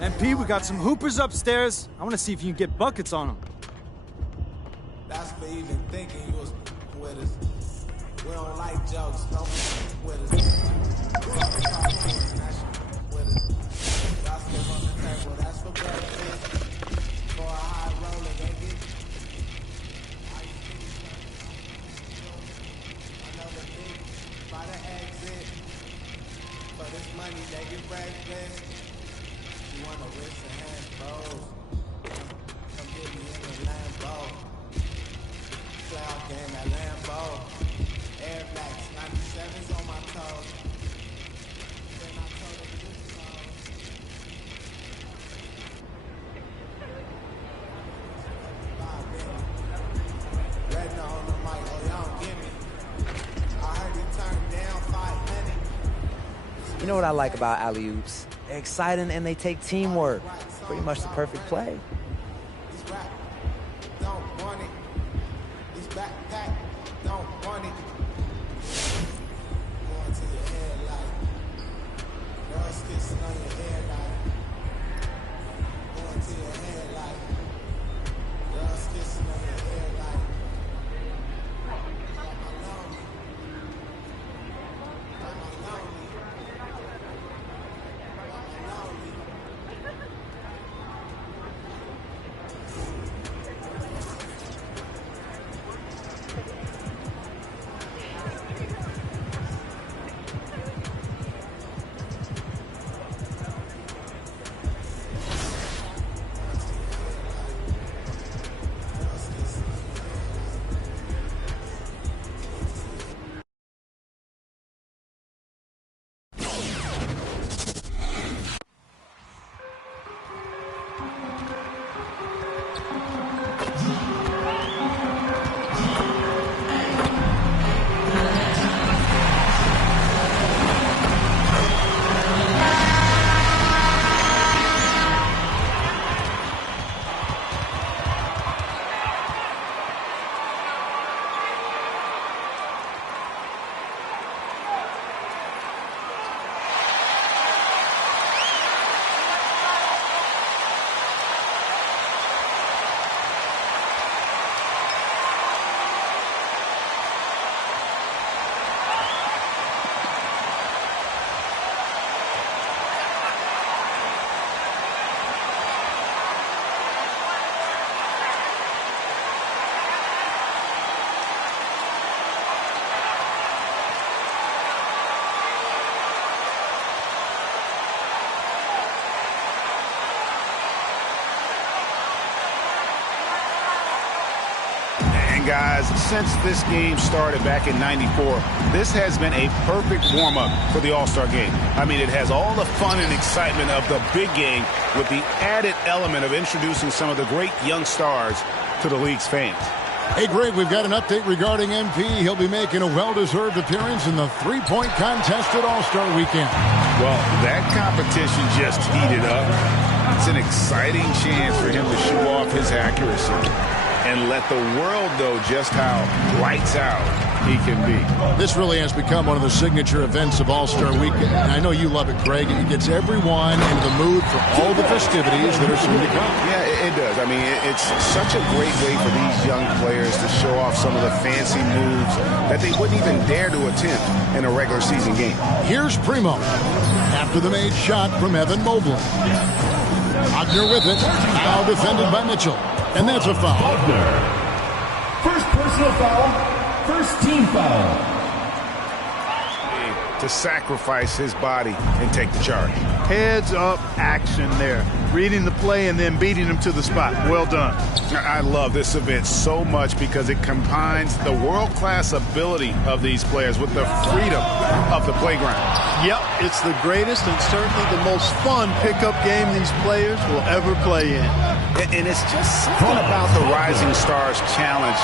MP, we got some hoopers upstairs. I want to see if you can get buckets on them. That's for even thinking you was with us. We don't like jokes, don't with us. Y'all still on the table, that's for breakfast. For a high roller, they get another beat by the exit. For this money, they get breakfast. You wanna wish the hands closed? Come get me in the Lambo. Cloud in that Lambo. Air Max 97s on my toes. Then I told her this song. Redden on the mic, oh y'all don't get me. I heard he turned down 5 minutes. You know what I like about alley-oops? They're exciting and they take teamwork. Pretty much the perfect play. He's rap, don't want it. He's backpack, don't want it. Going to your head like girls kissing on your head like. Going to your head like girls kissing on your head like. Got my lonely. Got my lonely. Got my lonely. Guys, since this game started back in '94, this has been a perfect warm-up for the All-Star game. I mean, it has all the fun and excitement of the big game with the added element of introducing some of the great young stars to the league's fans. Hey, Greg, we've got an update regarding MP. He'll be making a well-deserved appearance in the three-point contest at All-Star Weekend. Well, that competition just heated up. It's an exciting chance for him to show off his accuracy and let the world know just how lights out he can be. This really has become one of the signature events of All-Star Weekend. And I know you love it, Greg. It gets everyone into the mood for all the festivities that are soon to come. Yeah, it does. I mean, it's such a great way for these young players to show off some of the fancy moves that they wouldn't even dare to attempt in a regular season game. Here's Primo after the made shot from Evan Mobley. Wagner with it. Now defended by Mitchell. And that's a foul. First personal foul, first team foul. To sacrifice his body and take the charge. Heads up action there. Reading the play and then beating him to the spot. Well done. I love this event so much because it combines the world-class ability of these players with the freedom of the playground. Yep, it's the greatest and certainly the most fun pickup game these players will ever play in. And it's just something about the Rising Stars Challenge.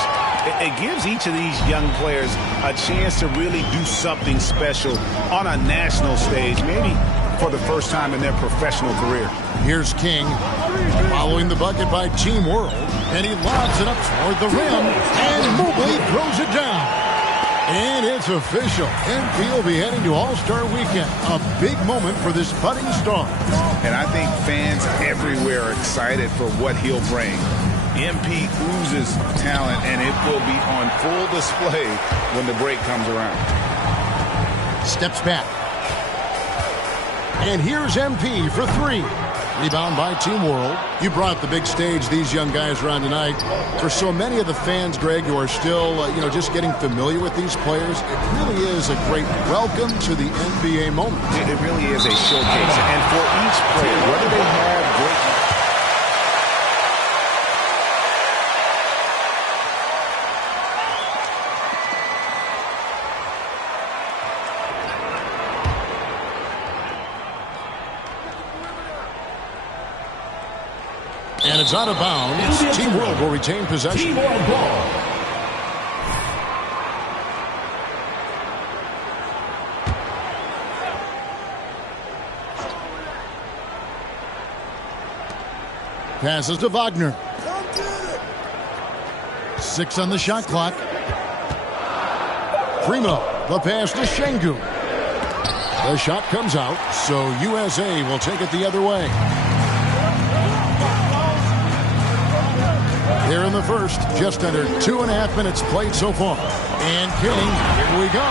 It gives each of these young players a chance to really do something special on a national stage, maybe for the first time in their professional career. Here's King following the bucket by Team World, and he lobs it up toward the rim, and Mobley throws it down. And it's official. MP will be heading to All-Star Weekend. A big moment for this budding star. And I think fans everywhere are excited for what he'll bring. MP oozes talent, and it will be on full display when the break comes around. Steps back. And here's MP for three. Rebound by Team World. You brought the big stage these young guys around tonight. For so many of the fans, Greg, who are still, just getting familiar with these players, it really is a great welcome to the NBA moment. It really is a showcase. And for each player, whether they have great... And it's out of bounds. Team World will retain possession. Team World ball. Passes to Wagner. 6 on the shot clock. Primo, the pass to Şengün. The shot comes out, so USA will take it the other way. Here in the first, just under 2.5 minutes played so far. And King, here we go.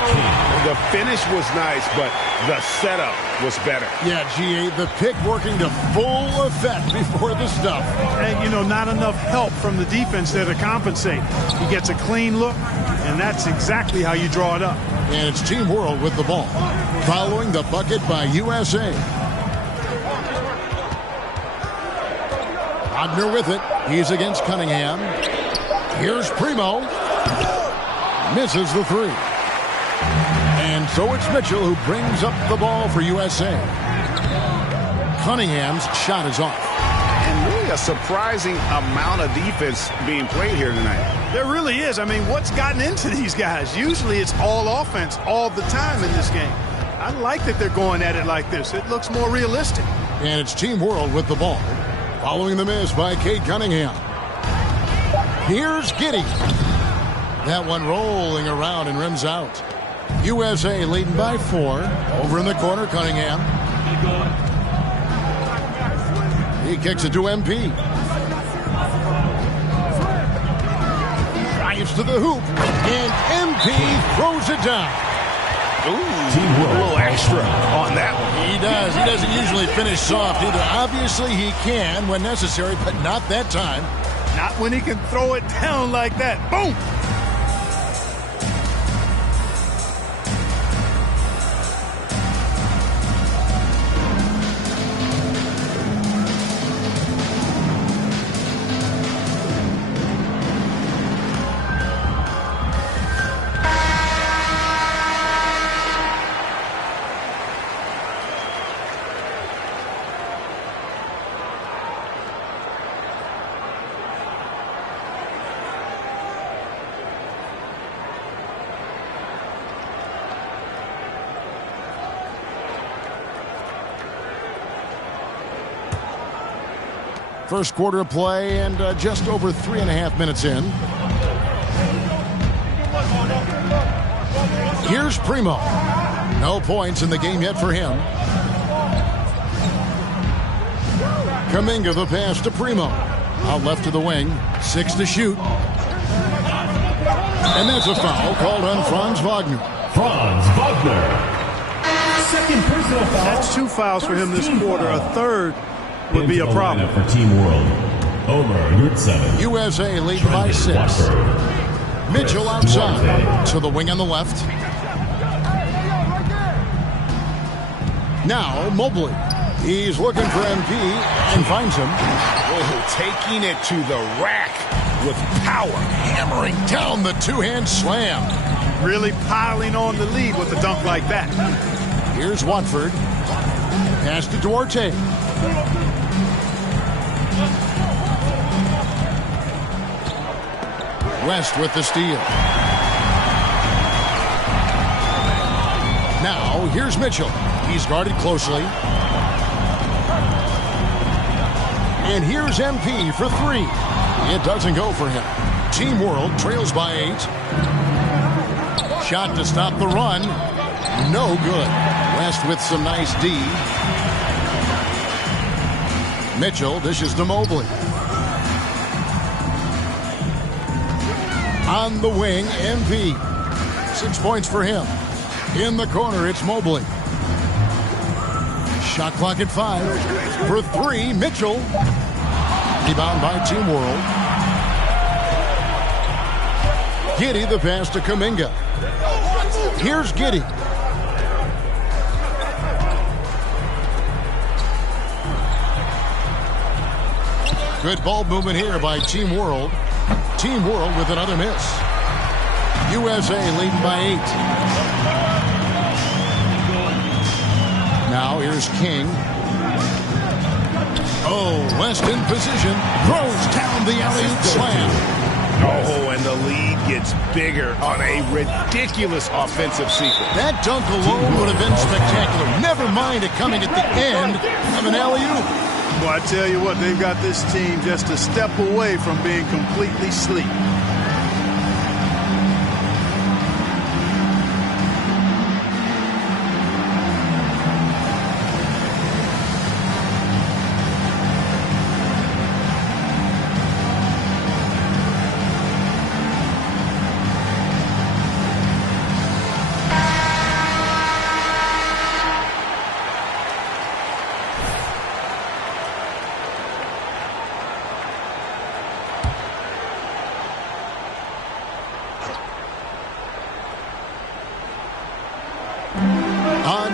The finish was nice, but the setup was better. Yeah, GA, the pick working to full effect before the stuff. And, not enough help from the defense there to compensate. He gets a clean look, and that's exactly how you draw it up. And it's Team World with the ball, following the bucket by USA. Wagner with it. He's against Cunningham. Here's Primo. Misses the three. And so it's Mitchell who brings up the ball for USA. Cunningham's shot is off. And really a surprising amount of defense being played here tonight. There really is. I mean, what's gotten into these guys? Usually it's all offense all the time in this game. I like that they're going at it like this. It looks more realistic. And it's Team World with the ball, following the miss by Cade Cunningham. Here's Giddey. That one rolling around and rims out. USA leading by 4. Over in the corner, Cunningham. He kicks it to MP. Drives to the hoop. And MP throws it down. Ooh, a little extra on that one. He does. He doesn't usually finish soft either. Obviously, he can when necessary, but not that time. Not when he can throw it down like that. Boom! First quarter of play and just over 3.5 minutes in. Here's Primo. No points in the game yet for him. Kuminga the pass to Primo. Out left to the wing. 6 to shoot. And that's a foul called on Franz Wagner. Franz Wagner. Second personal foul. That's 2 fouls for him this quarter. A third would be a problem. For Team World, Omer Yurtseven. USA lead by 6. Mitchell outside to the wing on the left. Now Mobley. He's looking for MP and finds him. Oh, taking it to the rack with power. Hammering down the two-hand slam. Really piling on the lead with a dunk like that. Here's Watford. Pass to Duarte. West with the steal. Now, here's Mitchell. He's guarded closely. And here's MP for 3. It doesn't go for him. Team World trails by 8. Shot to stop the run. No good. West with some nice D. Mitchell dishes to Mobley. On the wing, MP. 6 points for him. In the corner, it's Mobley. Shot clock at 5. For 3, Mitchell. Rebound by Team World. Giddey the pass to Kuminga. Here's Giddey. Good ball movement here by Team World. Team World with another miss. USA leading by 8. Now here's King. Oh, West in position. Throws down the alley-oop slam. Oh, and the lead gets bigger on a ridiculous offensive sequence. That dunk alone would have been spectacular. Never mind it coming at the end of an alley-oop. Well, I tell you what, they've got this team just a step away from being completely asleep.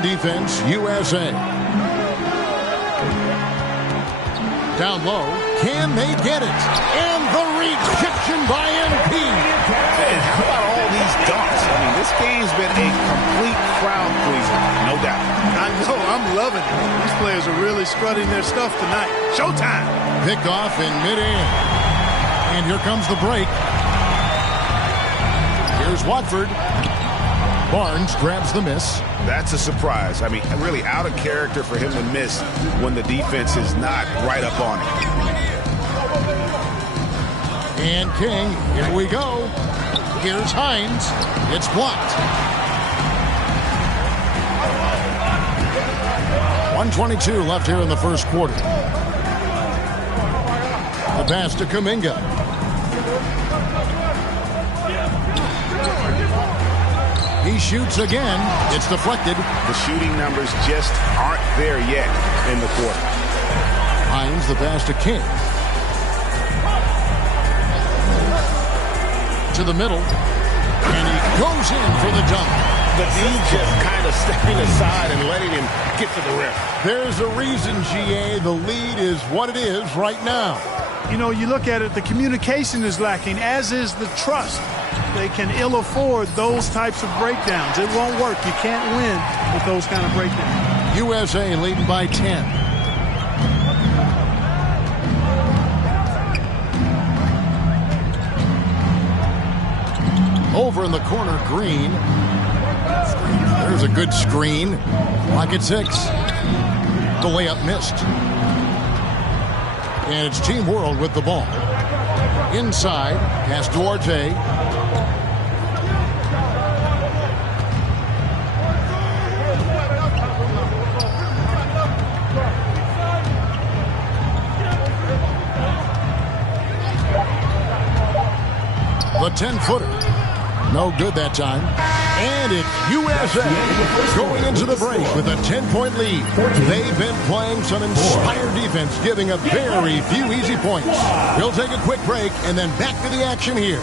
Defense, USA. Down low. Can they get it? And the rejection by MP. And how about all these dunks? I mean, this game's been a complete crowd pleaser, no doubt. I know, I'm loving it. These players are really strutting their stuff tonight. Showtime. Picked off in midair. And here comes the break. Here's Watford. Barnes grabs the miss. That's a surprise. I mean, really out of character for him to miss when the defense is not right up on it. And King, here we go. Here's Hines. It's blocked. 1:22 left here in the first quarter. The pass to Kuminga. He shoots again. It's deflected. The shooting numbers just aren't there yet in the quarter. Hines the pass to King. To the middle. And he goes in for the dunk. The D just kind of stepping aside and letting him get to the rim. There's a reason, GA. The lead is what it is right now. You know, you look at it, the communication is lacking, as is the trust. They can ill afford those types of breakdowns. It won't work. You can't win with those kind of breakdowns. USA leading by 10. Over in the corner, Green. There's a good screen. Clock at 6. The layup missed. And it's Team World with the ball. Inside, pass Duarte. The 10-footer. No good that time. And it's USA going into the break with a 10-point lead. They've been playing some inspired defense, giving up very few easy points. We'll take a quick break and then back to the action here.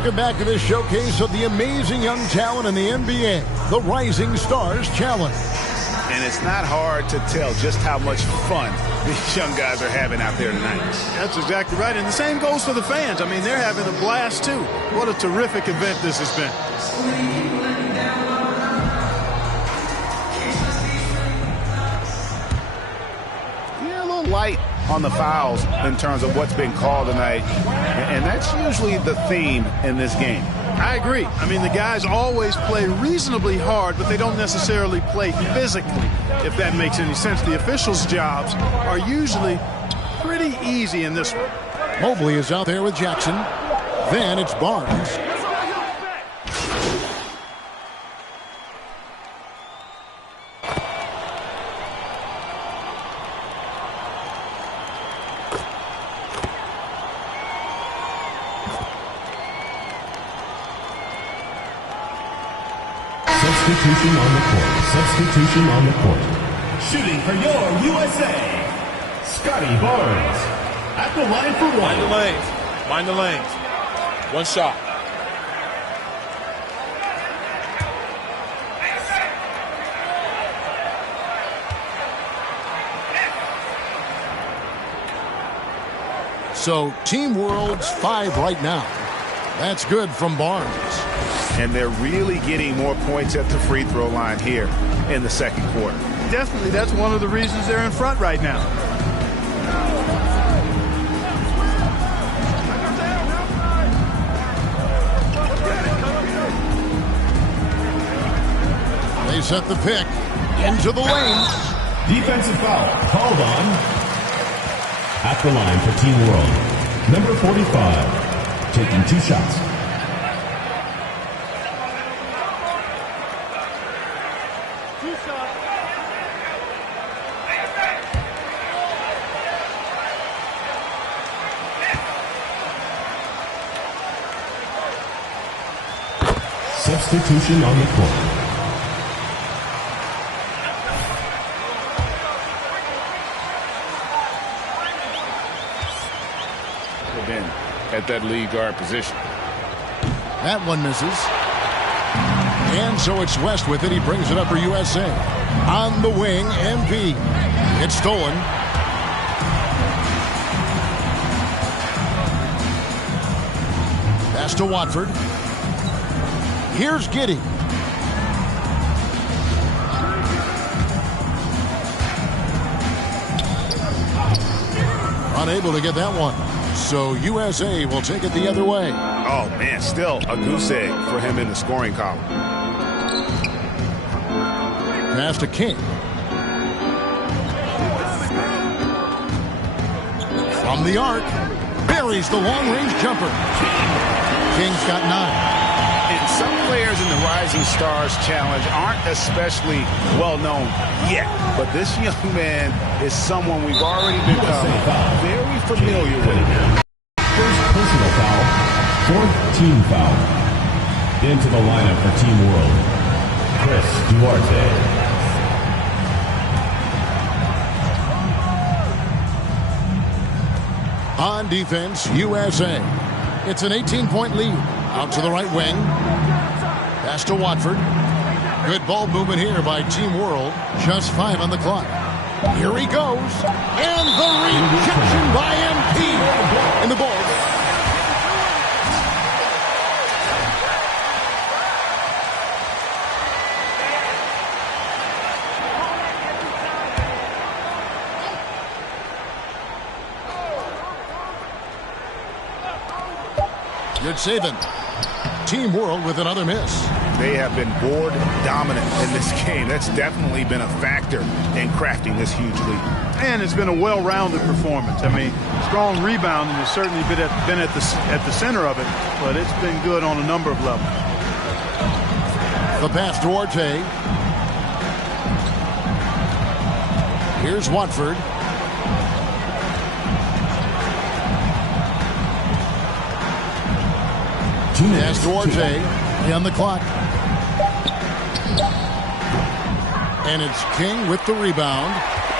Welcome back to this showcase of the amazing young talent in the NBA, the Rising Stars Challenge. And it's not hard to tell just how much fun these young guys are having out there tonight. That's exactly right. And the same goes for the fans. I mean, they're having a blast, too. What a terrific event this has been. light on the fouls in terms of what's been called tonight, and that's usually the theme in this game. I agree. I mean, the guys always play reasonably hard, but they don't necessarily play physically, if that makes any sense. The officials' jobs are usually pretty easy in this one. Mobley is out there with Jackson. Then it's Barnes. Substitution on the court. Substitution on the court. Shooting for your USA, Scotty Barnes. At the line for one. Mind the lanes. Mind the lanes. One shot. So Team World's 5 right now. That's good from Barnes. And they're really getting more points at the free throw line here in the second quarter. Definitely, that's one of the reasons they're in front right now. They set the pick into the lane. Defensive foul called on. At the line for Team World, number 45, taking 2 shots. Substitution on the court. In at that lead guard position. That one misses. And so it's West with it. He brings it up for USA. On the wing, MP. It's stolen. Pass to Watford. Here's Giddey. Unable to get that one. So USA will take it the other way. Oh, man, still a goose egg for him in the scoring column. Pass to King. From the arc, buries the long-range jumper. King's got 9. And some players in the Rising Stars Challenge aren't especially well-known yet. But this young man is someone we've already become very familiar with. First personal foul, 4th team foul. Into the lineup for Team World, Chris Duarte. On defense, USA. It's an 18-point lead. Out to the right wing. Pass to Watford. Good ball movement here by Team World. Just 5 on the clock. Here he goes. And the rejection by MP. And the ball. Good saving. Team World with another miss. They have been board dominant in this game. That's definitely been a factor in crafting this huge lead. And it's been a well-rounded performance. I mean, strong rebounding has certainly been at the center of it, but it's been good on a number of levels. The pass to Duarte. Here's Watford. Pass to Duarte on the clock. And it's King with the rebound.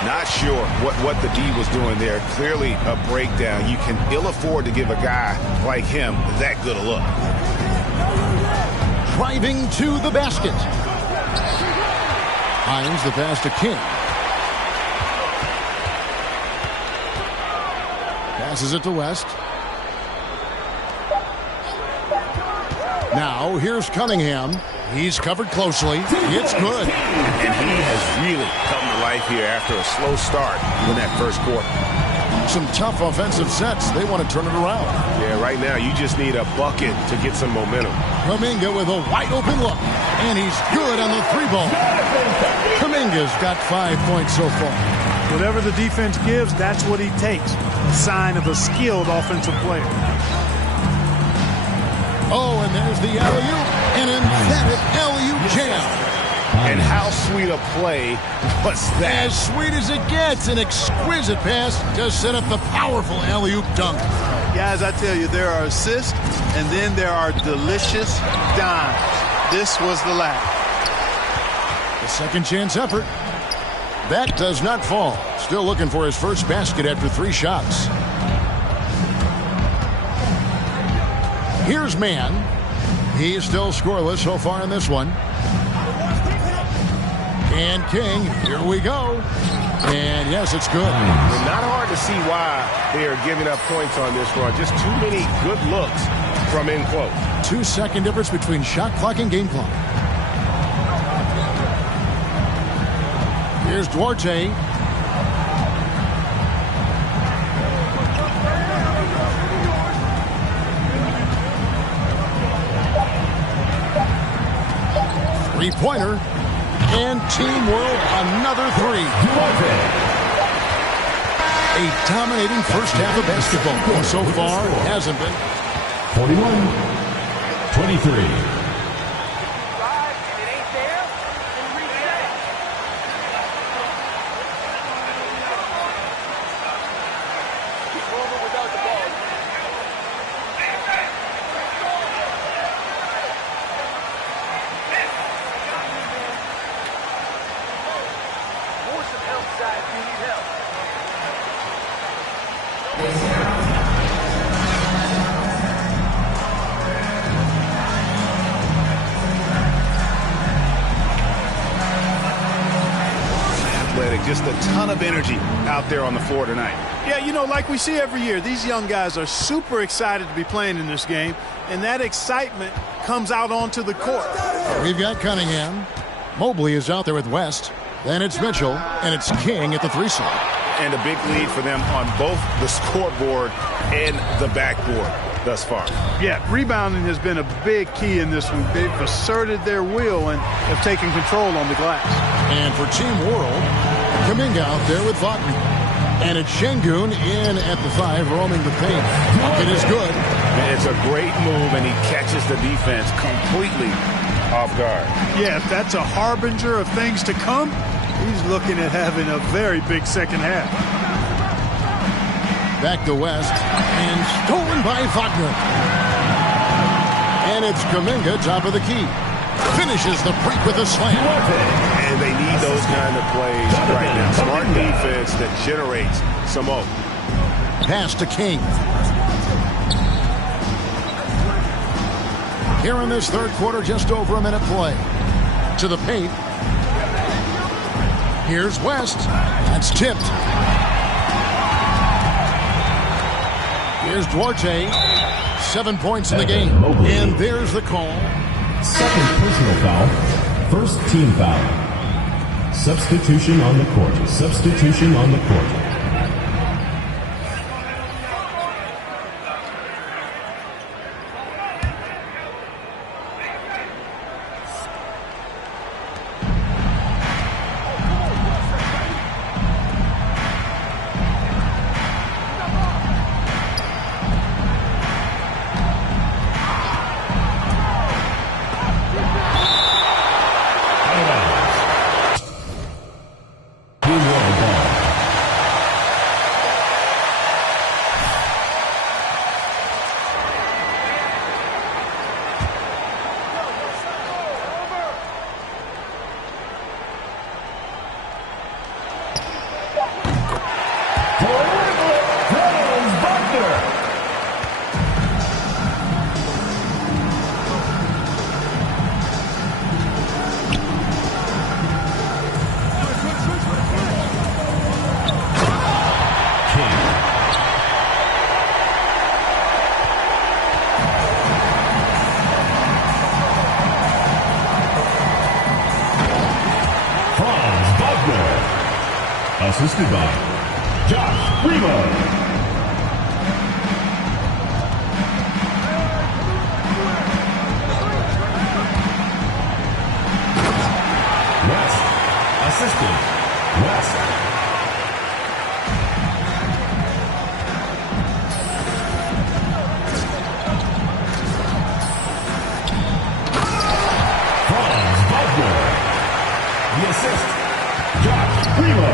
Not sure what the D was doing there. Clearly a breakdown. You can ill afford to give a guy like him that good a look. Driving to the basket. Hines the pass to King. Passes it to West. Now, here's Cunningham. He's covered closely. It's good. And he has really come to life life here after a slow start in that first quarter. Some tough offensive sets. They want to turn it around. Yeah, right now you just need a bucket to get some momentum. Kuminga with a wide open look. And he's good on the three ball. Kuminga's got 5 points so far. Whatever the defense gives, that's what he takes. A sign of a skilled offensive player. Oh, and there's the alley-oop. An emphatic alley-oop jam. And how sweet a play was that? As sweet as it gets. An exquisite pass to set up the powerful alley-oop dunk. Guys, I tell you, there are assists, and then there are delicious dimes. This was the latter. The second chance effort. That does not fall. Still looking for his first basket after 3 shots. Here's Mann. He's still scoreless so far in this one. And King, here we go. And yes, it's good. Not hard to see why they are giving up points on this run. Just too many good looks from in close. 2-second difference between shot clock and game clock. Here's Duarte. Three-pointer. And Team World, another 3. A dominating first half of basketball. And so far, it hasn't been. 41-23. Just a ton of energy out there on the floor tonight. Yeah, you know, like we see every year, these young guys are super excited to be playing in this game, and that excitement comes out onto the court. We've got Cunningham. Mobley is out there with West. Then it's Mitchell, and it's King at the 3-slot. And a big lead for them on both the scoreboard and the backboard thus far. Yeah, rebounding has been a big key in this one. They've asserted their will and have taken control on the glass. And for Team World, Kuminga out there with Wagner. And it's Şengün in at the 5, roaming the paint. Bucket is good. And it's a great move, and he catches the defense completely off guard. Yeah, if that's a harbinger of things to come, he's looking at having a very big second half. Back to West, and stolen by Wagner. And it's Kuminga, top of the key. Finishes the break with a slam. And they need those kind of plays right now. Smart defense that generates some hope. Pass to King. Here in this third quarter, just over a minute play. To the paint. Here's West. That's tipped. Here's Duarte. 7 points in the game. And there's the call. Second personal foul. First team foul. Substitution on the court. Substitution on the court. Assisted by Josh Primo. Assisted, West. Franz Wagner. The assist, Josh Primo.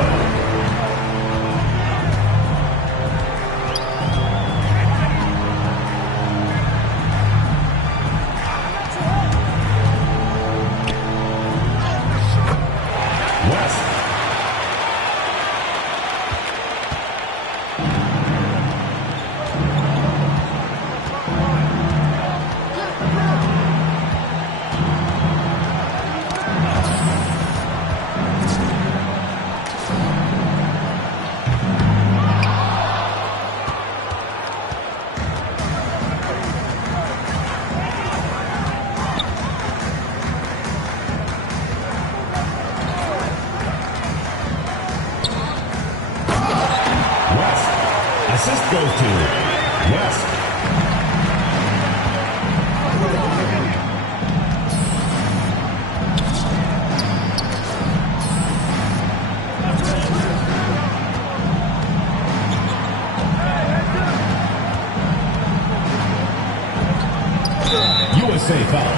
Assist goes to West. USA foul.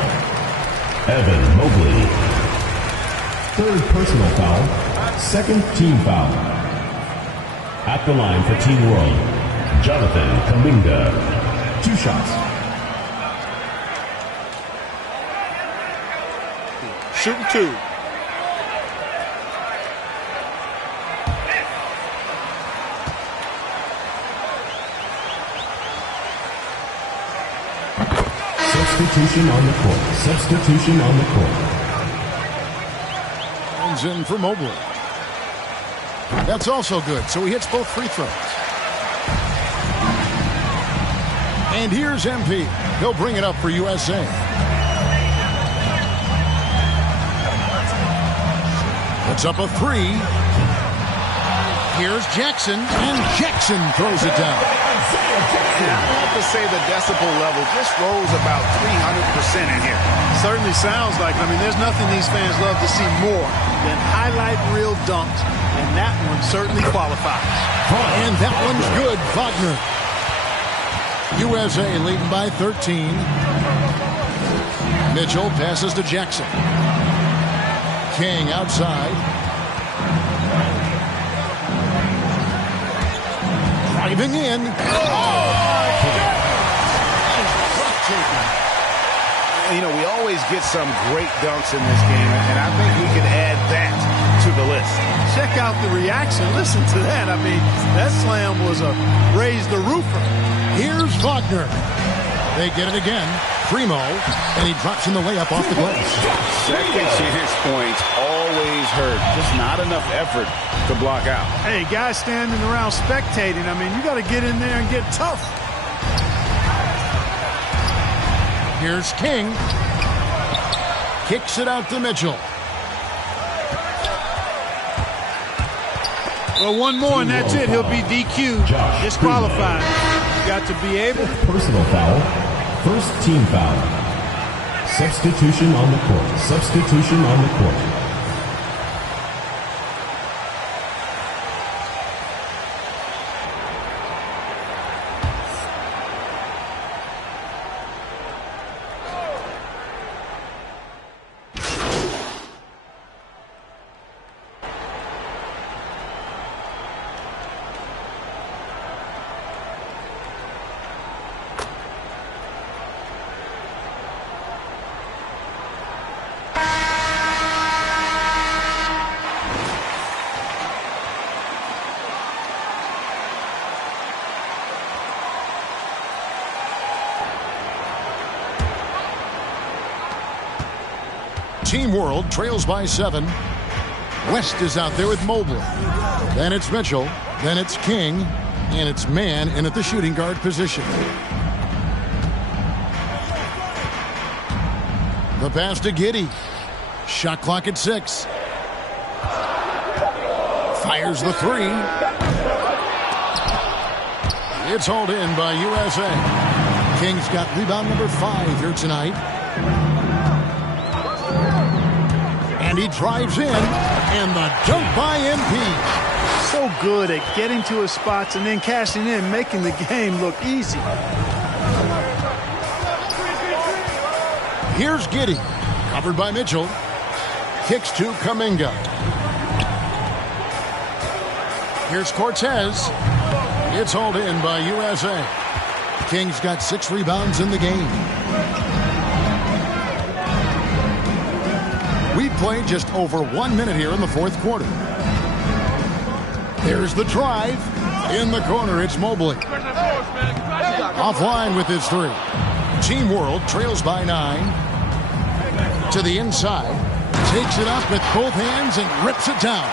Evan Mobley. Third personal foul. Second team foul. At the line for Team World, Jonathan Kuminga. 2 shots. Shooting 2. Substitution on the court. Substitution on the court. Comes in for Mobley. That's also good, so he hits both free throws. And here's MP. He'll bring it up for USA. Puts up a 3. Here's Jackson, and Jackson throws it down. I have to say the decibel level just rose about 300% in here. Certainly sounds like it. I mean, there's nothing these fans love to see more than highlight reel dunks, and that one certainly qualifies. And that one's good, Wagner. USA leading by 13. Mitchell passes to Jackson. King outside. Driving in. You know, we always get some great dunks in this game, and I think we can add that to the list. Check out the reaction. Listen to that. I mean, that slam was a raise the roofer. Here's Wagner. They get it again. Primo, and he drops in the layup off the glass. Second chance points always hurt. Just not enough effort to block out. Hey, guys standing around spectating. I mean, you got to get in there and get tough. Here's King. Kicks it out to Mitchell. Well, one more and that's it. He'll be DQ'd. Disqualified. Got to be able. Personal foul. First team foul. Substitution on the court. Substitution on the court. Team World trails by 7. West is out there with Mobley. Then it's Mitchell. Then it's King. And it's Man in at the shooting guard position. The pass to Giddey. Shot clock at 6. Fires the three. It's hauled in by USA. King's got rebound number 5 here tonight. And he drives in, and the dunk by MP. So good at getting to his spots and then cashing in, making the game look easy. Here's Giddey, covered by Mitchell. Kicks to Kuminga. Here's Cortez. It's hauled in by USA. Kings got 6 rebounds in the game. We played just over 1 minute here in the fourth quarter. There's the drive. In the corner, it's Mobley. Offline with his 3. Team World trails by 9. To the inside. Takes it up with both hands and rips it down.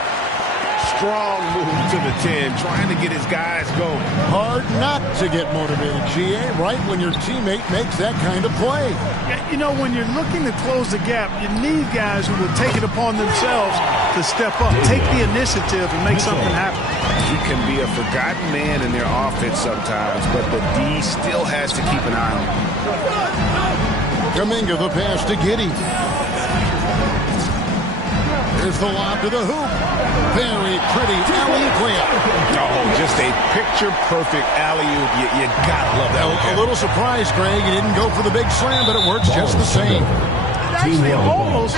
Strong move to the 10, trying to get his guys going. Hard not to get motivated, GA, right when your teammate makes that kind of play. Yeah, you know, when you're looking to close the gap, you need guys who will take it upon themselves to step up, take the initiative, and make something happen. He can be a forgotten man in their offense sometimes, but the D still has to keep an eye on him. Kuminga the pass to Giddey. Here's the lob to the hoop. Very pretty alley-oop layup. Oh, just a picture-perfect alley-oop. You gotta love that. A little surprised, Greg. He didn't go for the big slam, but it works just the same. Team World almost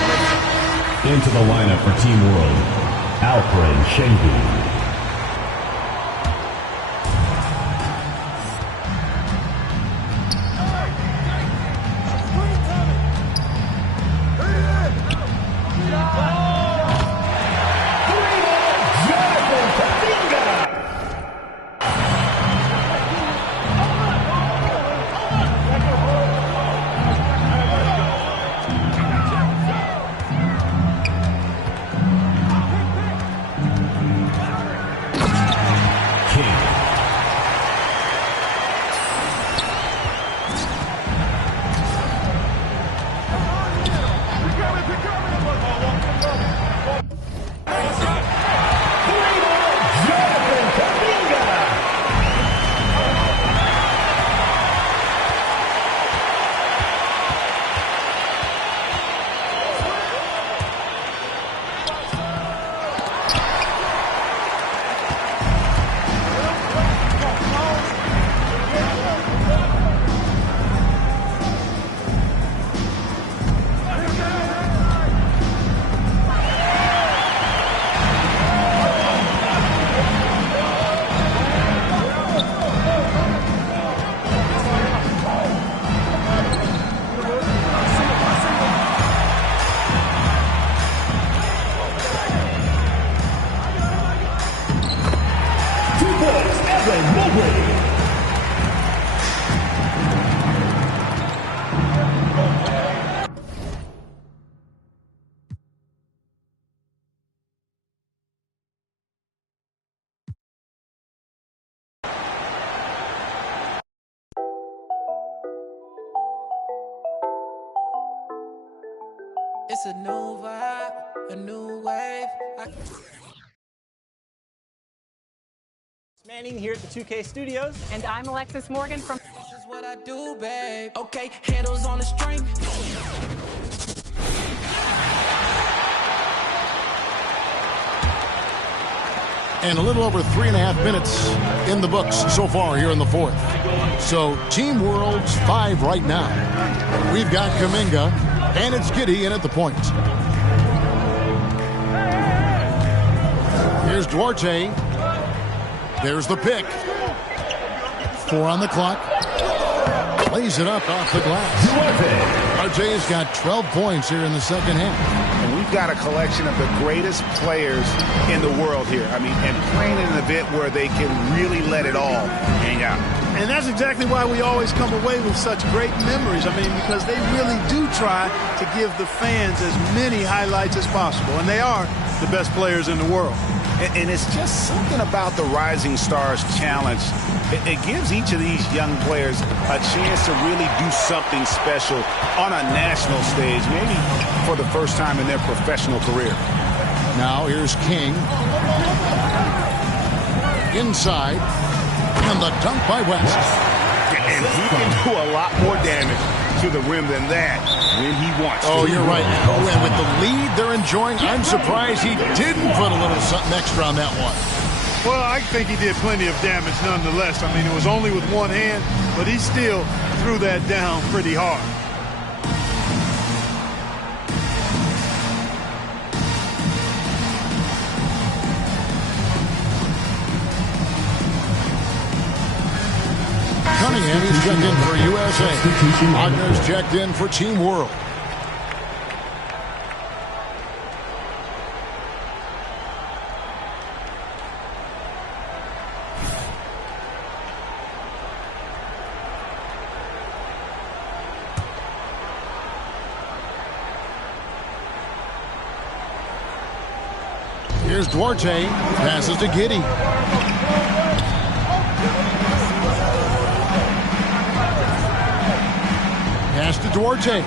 into the lineup for Team World, Alfred Şengün. It's a new vibe, a new wave. Manning here at the 2K Studios. And I'm Alexis Morgan from... This is what I do, babe. Okay, handles on the string. And a little over 3.5 minutes in the books so far here in the fourth. So Team World's 5 right now. We've got Kuminga, and it's Giddey in at the point. Here's Duarte. There's the pick. 4 on the clock. Plays it up off the glass. Duarte's got 12 points here in the second half. And we've got a collection of the greatest players in the world here. I mean, and playing in an event where they can really let it all hang out. And that's exactly why we always come away with such great memories. I mean, because they really do try to give the fans as many highlights as possible. And they are the best players in the world. And it's just something about the Rising Stars Challenge. It gives each of these young players a chance to really do something special on a national stage, maybe for the first time in their professional career. Now here's King. Inside. And the dunk by West. And he can do a lot more damage to the rim than that when he wants to. Oh, you're right. Oh, and with the lead they're enjoying, I'm surprised he didn't put a little something extra on that one. Well, I think he did plenty of damage nonetheless. I mean, it was only with one hand, but he still threw that down pretty hard. Cunningham, he's checked in for USA. Wagner's checked in for Team World. Here's Duarte, passes to Giddey. Pass to Duarte.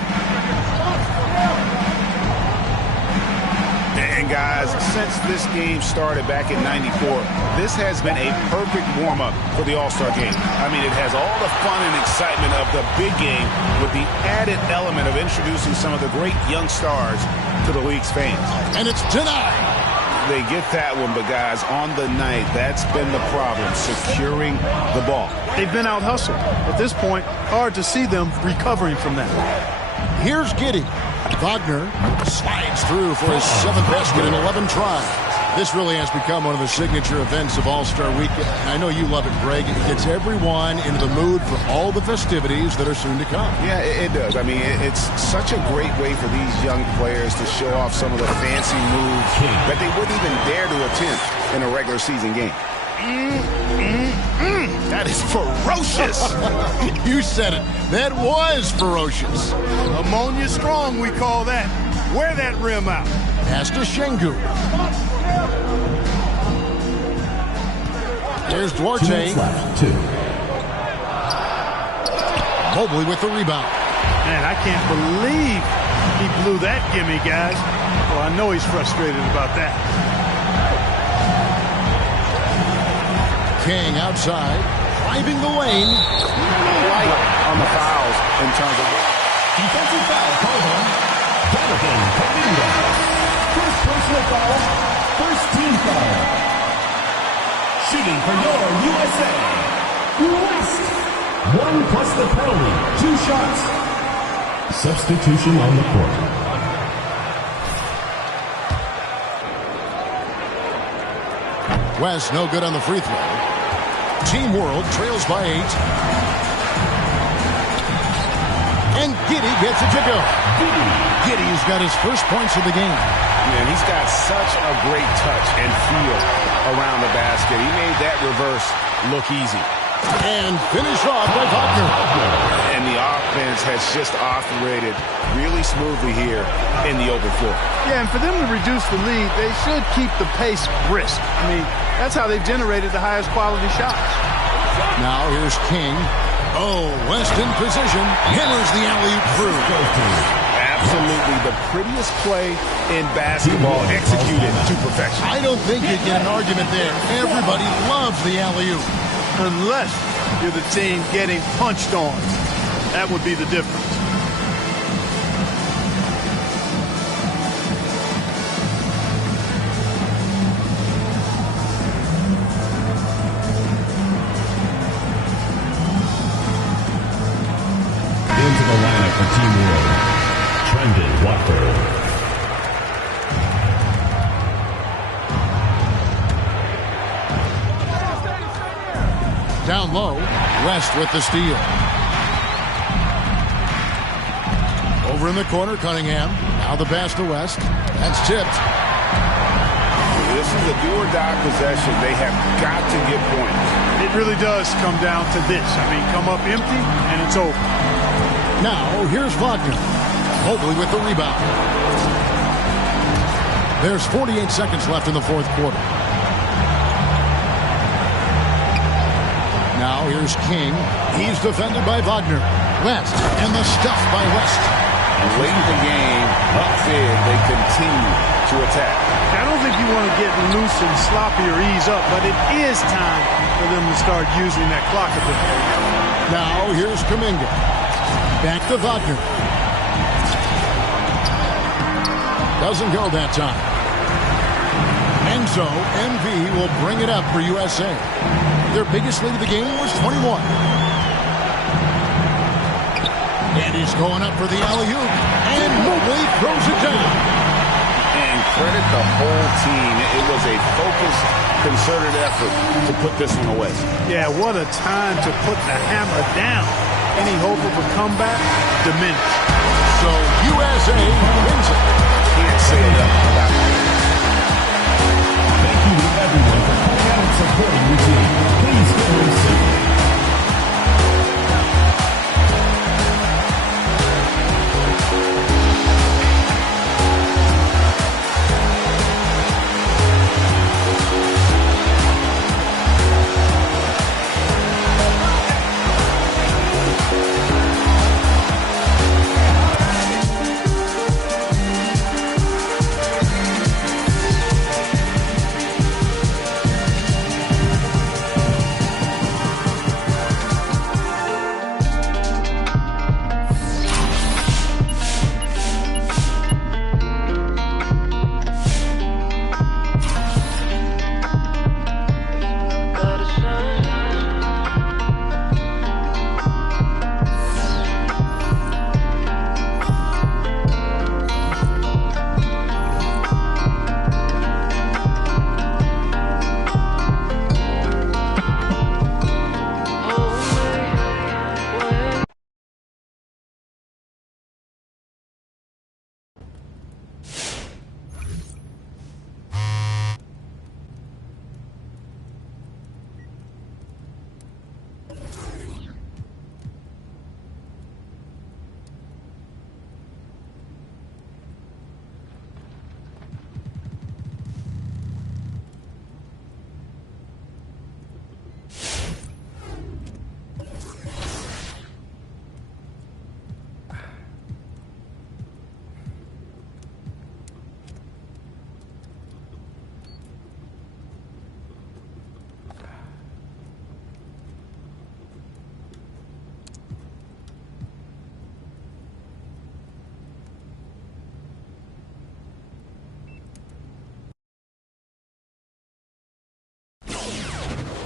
And guys, since this game started back in '94, this has been a perfect warm-up for the All-Star game. I mean, it has all the fun and excitement of the big game with the added element of introducing some of the great young stars to the league's fans. And it's denied. They get that one, but guys, on the night, that's been the problem, securing the ball. They've been out-hustled. At this point, hard to see them recovering from that. Here's Giddey. Wagner slides through for his 7th basket in 11 tries. This really has become one of the signature events of All-Star Weekend. I know you love it, Greg. It gets everyone into the mood for all the festivities that are soon to come. Yeah, it does. I mean, it's such a great way for these young players to show off some of the fancy moves that they wouldn't even dare to attempt in a regular season game. That is ferocious. You said it. That was ferocious. Ammonia strong, we call that. Wear that rim out. Pass to Şengün. There's Duarte. Mobley with the rebound. Man, I can't believe he blew that gimme, guys. Well, I know he's frustrated about that. King outside, driving the lane. Light on the fouls in terms of Defensive foul called on Jonathan Kuminga. First personal foul, first team foul. Shooting for your USA. West. 1 plus the penalty. 2 shots. Substitution on the court. West no good on the free throw. Team World trails by 8. And Giddey gets it to go. Giddey's got his first points of the game. Man, he's got such a great touch and feel around the basket. He made that reverse look easy. And finished off by Wagner. And the offense has just operated really smoothly here in the open floor. Yeah, and for them to reduce the lead, they should keep the pace brisk. I mean, that's how they've generated the highest quality shots. Now here's King. Oh, West in position. Hammers the alley-oop through. Absolutely the prettiest play in basketball, executed to perfection. I don't think you get an argument there. Everybody loves the alley-oop. Unless you're the team getting punched on. That would be the difference. Into the lineup for Team World, Trendon Watford. Down low, West with the steal. Over in the corner, Cunningham. Now the pass to West. That's tipped. This is a do-or-die possession. They have got to get points. It really does come down to this. I mean, come up empty, and it's over. Now, here's Wagner. Mobley with the rebound. There's 48 seconds left in the fourth quarter. Now, here's King. He's defended by Wagner. West, and the stuff by West. late in the game, up big, they continue to attack. I don't think you want to get loose and sloppy or ease up, but it is time for them to start using that clock a bit. Now here's Kuminga. Back to Wagner. Doesn't go that time. And so MV will bring it up for USA. Their biggest lead of the game was 21. And he's going up for the alley-oop. And Mobley throws it down. And credit the whole team. It was a focused, concerted effort to put this one away. Yeah, what a time to put the hammer down. Any hope of a comeback diminished. So USA wins it. Can't say enough about it. Thank you to everyone for coming out and supporting your team. Please go and see.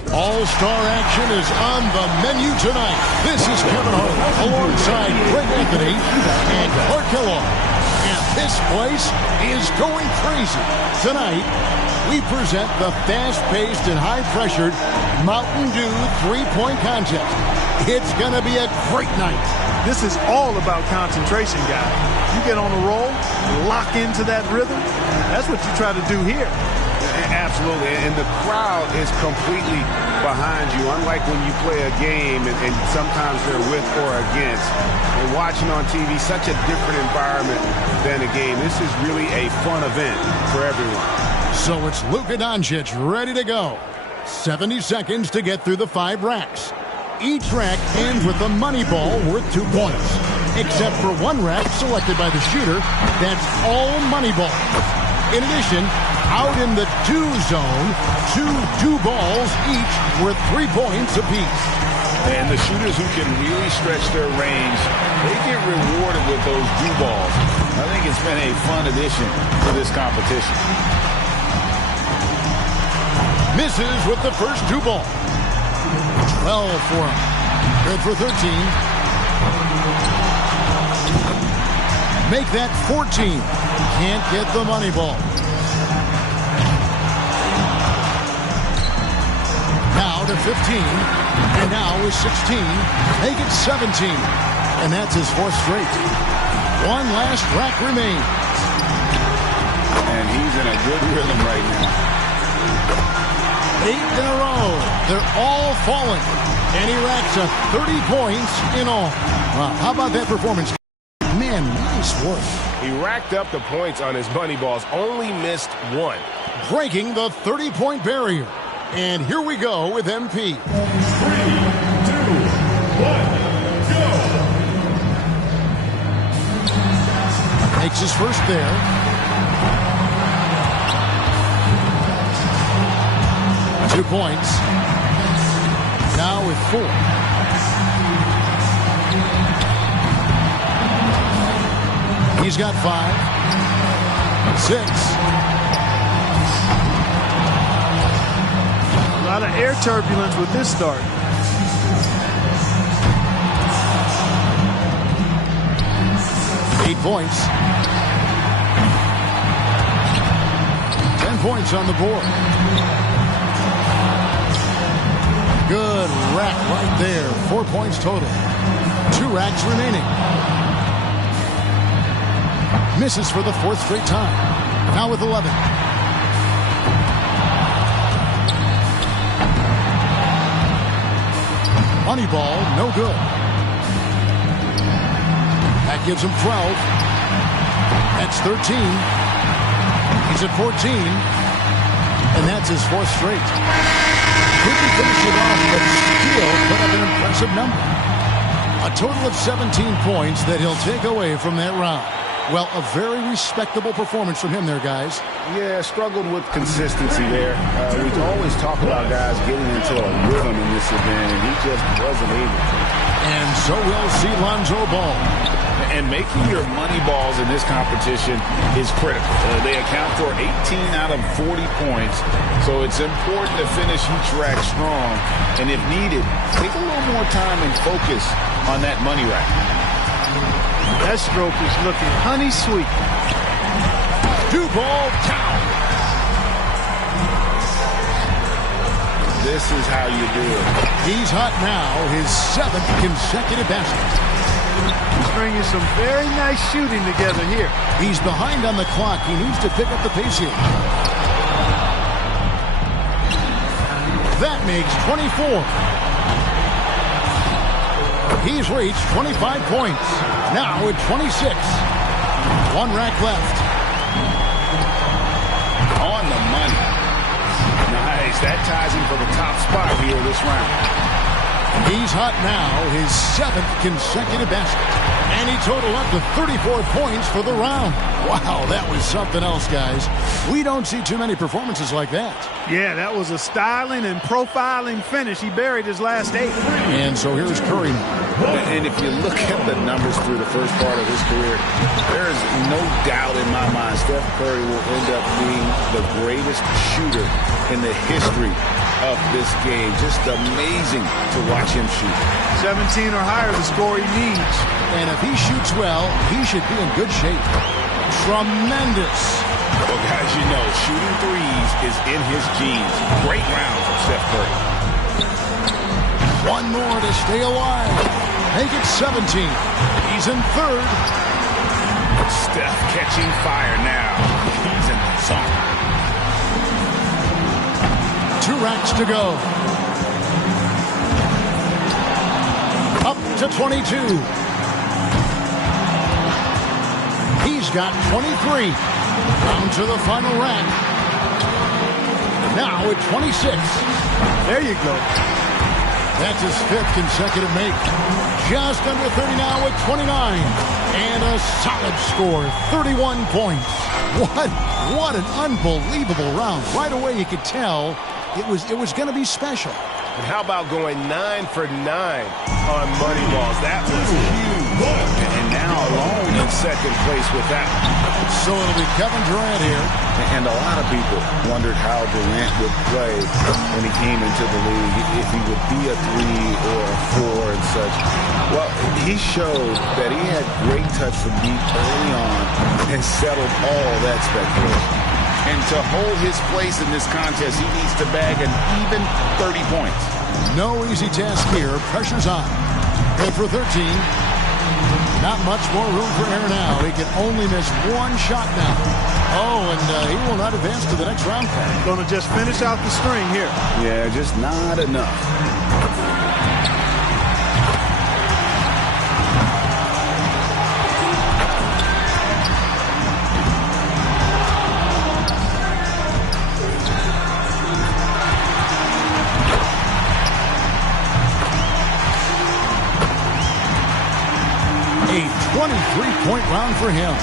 All-star action is on the menu tonight. This is Kevin Hart alongside Greg Anthony and Clark Kellogg. And this place is going crazy. Tonight, we present the fast-paced and high-pressured Mountain Dew three-point contest. It's going to be a great night. This is all about concentration, guys. You get on a roll, lock into that rhythm. That's what you try to do here. Absolutely, and the crowd is completely behind you, unlike when you play a game and sometimes they're with or against. And watching on TV, such a different environment than a game. This is really a fun event for everyone. So it's Luka Doncic ready to go. 70 seconds to get through the 5 racks. Each rack ends with a money ball worth 2 points. Except for one rack selected by the shooter, that's all money balls. In addition, out in the 2 zone, 2 dew balls each worth 3 points apiece. And the shooters who can really stretch their range, they get rewarded with those dew balls. I think it's been a fun addition to this competition. Misses with the first 2 ball. 12 for him. Good for 13. Make that 14. Can't get the money ball. Now to 15. And now with 16. Make it 17. And that's his 4th straight. One last rack remains. And he's in a good rhythm right now. 8 in a row. They're all falling. And he racks up 30 points in all. Wow, how about that performance? Man, nice work. He racked up the points on his money balls, only missed 1. Breaking the 30-point barrier. And here we go with MP. 3, 2, 1, go. Gets his first there. Two points. Now with 4. He's got 5. 6. A lot of air turbulence with this start. Points. 10 points on the board. Good rack right there. 4 points total. 2 racks remaining. Misses for the 4th straight time. Now with 11. Money ball, no good. That gives him 12. That's 13. He's at 14. And that's his 4th straight. Couldn't finish it off, but still put up an impressive number. A total of 17 points that he'll take away from that round. Well, a very respectable performance from him there, guys. Yeah, struggled with consistency there. We always talk about guys getting into a rhythm in this event, and he just wasn't able to. And so we'll see Lonzo Ball. And making your money balls in this competition is critical. They account for 18 out of 40 points, so it's important to finish each rack strong. And if needed, take a little more time and focus on that money rack. That stroke is looking honey sweet. 2-ball count. This is how you do it. He's hot now, his 7th consecutive basket. He's bringing some very nice shooting together here. He's behind on the clock. He needs to pick up the pace here. That makes 24. He's reached 25 points. Now at 26. 1 rack left. On the money. Nice. That ties him for the top spot here this round. He's hot now, his 7th consecutive basket. And he totaled up to 34 points for the round. Wow, that was something else, guys. We don't see too many performances like that. Yeah, that was a styling and profiling finish. He buried his last 8. And so here's Curry. And if you look at the numbers through the first part of his career, there is no doubt in my mind Steph Curry will end up being the greatest shooter in the history of this game. Just amazing to watch him shoot. 17 or higher, the score he needs. And if he shoots well, he should be in good shape. Tremendous. Well, guys, you know, shooting threes is in his genes. Great round from Steph Curry. 1 more to stay alive. Make it 17. He's in 3rd. Steph catching fire now. He's in the zone. 2 racks to go. Up to 22. He's got 23. Down to the final rack. Now at 26. There you go. That's his 5th consecutive make. Just under 30 now at 29. And a solid score, 31 points. What an unbelievable round. Right away you could tell it was going to be special. And how about going 9 for 9 on money balls? That was huge. And now alone in second place with that. So it'll be Kevin Durant here. And a lot of people wondered how Durant would play when he came into the league, if he would be a 3 or a 4 and such. Well, he showed that he had great touch from deep early on and settled all that speculation. And to hold his place in this contest, he needs to bag an even 30 points. No easy task here. Pressure's on. And for 13, not much more room for error now. He can only miss 1 shot now. Oh, and he will not advance to the next round. Going to just finish out the string here. Yeah, just not enough. A 23-point round for him.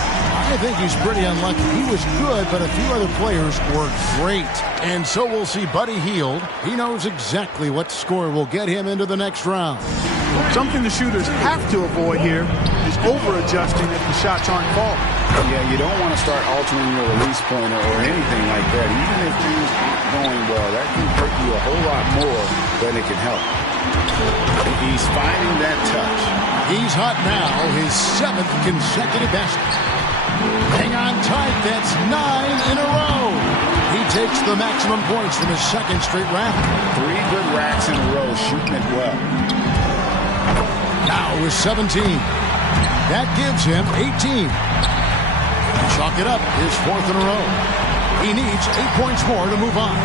I think he's pretty unlucky. He was good, but a few other players were great. And so we'll see Buddy Hield. He knows exactly what score will get him into the next round. Something the shooters have to avoid here is over-adjusting if the shots aren't falling. Yeah, you don't want to start altering your release point or anything like that. Even if things aren't going well, that can hurt you a whole lot more than it can help. He's finding that touch. He's hot now, his 7th consecutive basket. Hang on tight, that's 9 in a row. He takes the maximum points from his 2nd straight round. 3 good racks in a row, shooting it well. Now with 17. That gives him 18. Chalk it up, his 4th in a row. He needs 8 points more to move on.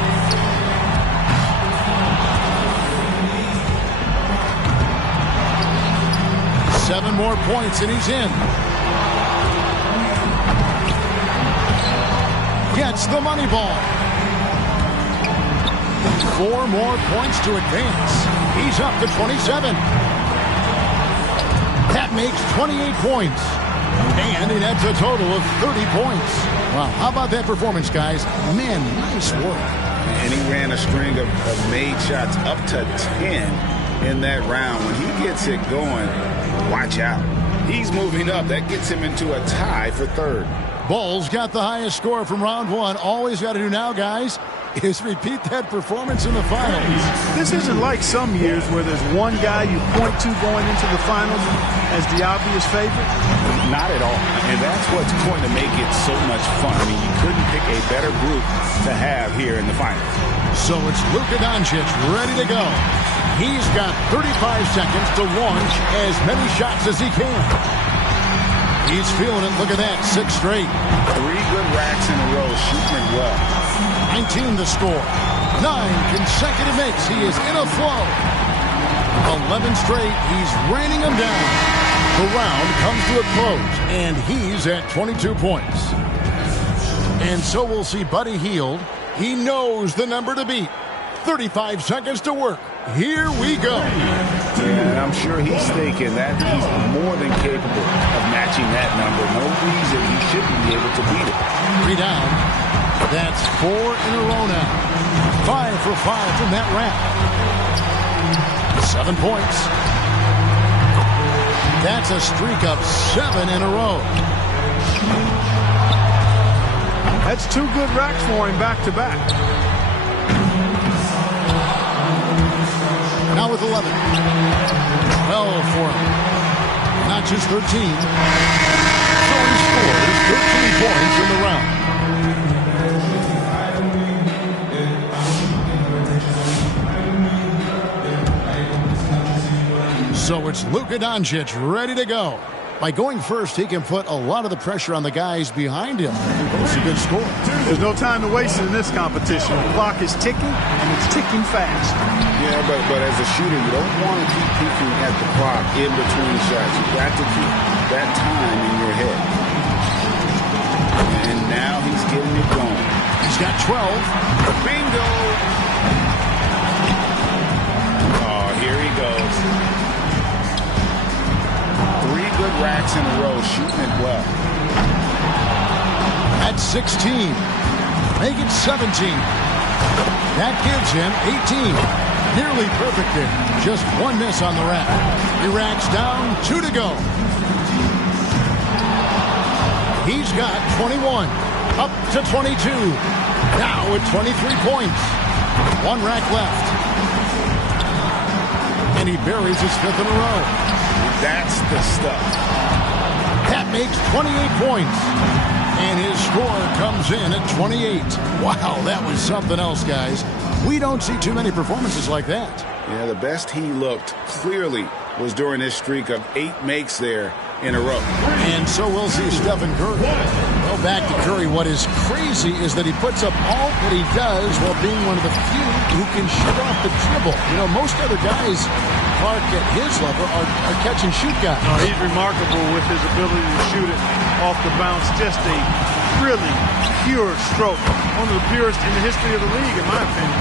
Seven more points and he's in. Gets the money ball. 4 more points to advance. He's up to 27. That makes 28 points. And it adds a total of 30 points. Wow, how about that performance, guys? Man, nice work. And he ran a string of made shots up to 10 in that round. When he gets it going, watch out. He's moving up. That gets him into a tie for 3rd. Bulls got the highest score from round 1. All he's got to do now, guys, is repeat that performance in the finals. This isn't like some years where there's one guy you point to going into the finals as the obvious favorite. Not at all. And that's what's going to make it so much fun. I mean, you couldn't pick a better group to have here in the finals. So it's Luka Doncic ready to go. He's got 35 seconds to launch as many shots as he can. He's feeling it. Look at that. 6 straight. 3 good racks in a row, shooting it well. 19 to score. 9 consecutive makes. He is in a flow. 11 straight. He's raining them down. The round comes to a close, and he's at 22 points. And so we'll see Buddy Hield. He knows the number to beat. 35 seconds to work. Here we go. Yeah, and I'm sure he's thinking that he's more than capable of matching that number. No reason he shouldn't be able to beat it. 3 down. That's 4 in a row now. 5 for 5 from that round. 7 points. That's a streak of 7 in a row. That's 2 good racks for him back-to-back. Now with 11. 12 for him. Not just 13. So he scores 13 points in the round. So it's Luka Doncic ready to go. By going first, he can put a lot of the pressure on the guys behind him. It's a good score. There's no time to waste in this competition. The clock is ticking, and it's ticking fast. Yeah, but as a shooter, you don't want to keep peeking at the clock in between shots. You've got to keep that time in your head. And now he's getting it going. He's got 12. Bingo! Oh, here he goes. 3 good racks in a row, shooting it well. That's 16. Make it 17. That gives him 18. Nearly perfect there. Just 1 miss on the rack. 3 racks down, 2 to go. He's got 21. Up to 22. Now with 23 points. 1 rack left. And he buries his 5th in a row. That's the stuff. That makes 28 points. And his score comes in at 28. Wow, that was something else, guys. We don't see too many performances like that. Yeah, the best he looked clearly was during this streak of 8 makes there in a row. And so we'll see Stephen Curry. Well, back to Curry. What is crazy is that he puts up all that he does while being one of the few who can shoot off the dribble. You know, most other guys, Clark, at his level, are catch-and-shoot guys. No, he's remarkable with his ability to shoot it off the bounce. Just a really pure stroke. One of the purest in the history of the league, in my opinion.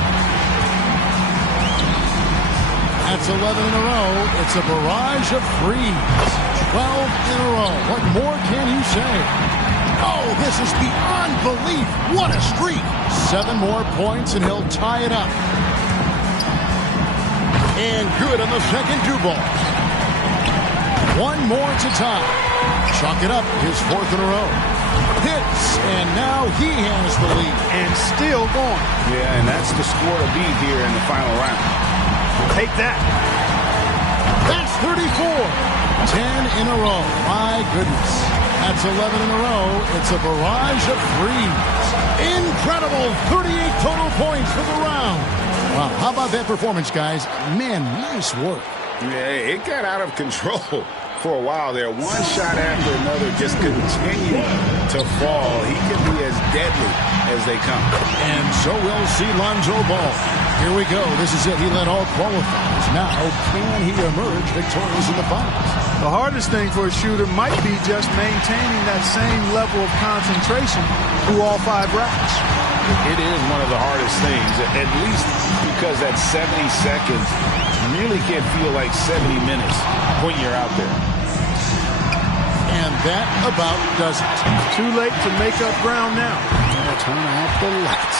That's 11 in a row. It's a barrage of threes. 12 in a row. What more can you say? Oh, this is beyond belief. What a streak. 7 more points, and he'll tie it up. And good on the second 2 ball. 1 more to tie. Chalk it up, his 4th in a row. Hits, and now he has the lead. And still going. Yeah, and that's the score to beat here in the final round. Take that. That's 34. 10 in a row. My goodness. That's 11 in a row. It's a barrage of threes. Incredible 38 total points for the round. Wow, how about that performance, guys? Man, nice work. Yeah, it got out of control for a while there. One shot after another just continued to fall. He can be as deadly as they come. And so we'll see Lonzo Ball. Here we go. This is it. He led all qualifiers. Now, can he emerge victorious in the finals? The hardest thing for a shooter might be just maintaining that same level of concentration through all 5 racks. It is one of the hardest things, at least because that 70 seconds really can feel like 70 minutes when you're out there. And that about does it. Too late to make up ground now. Turn out the lights.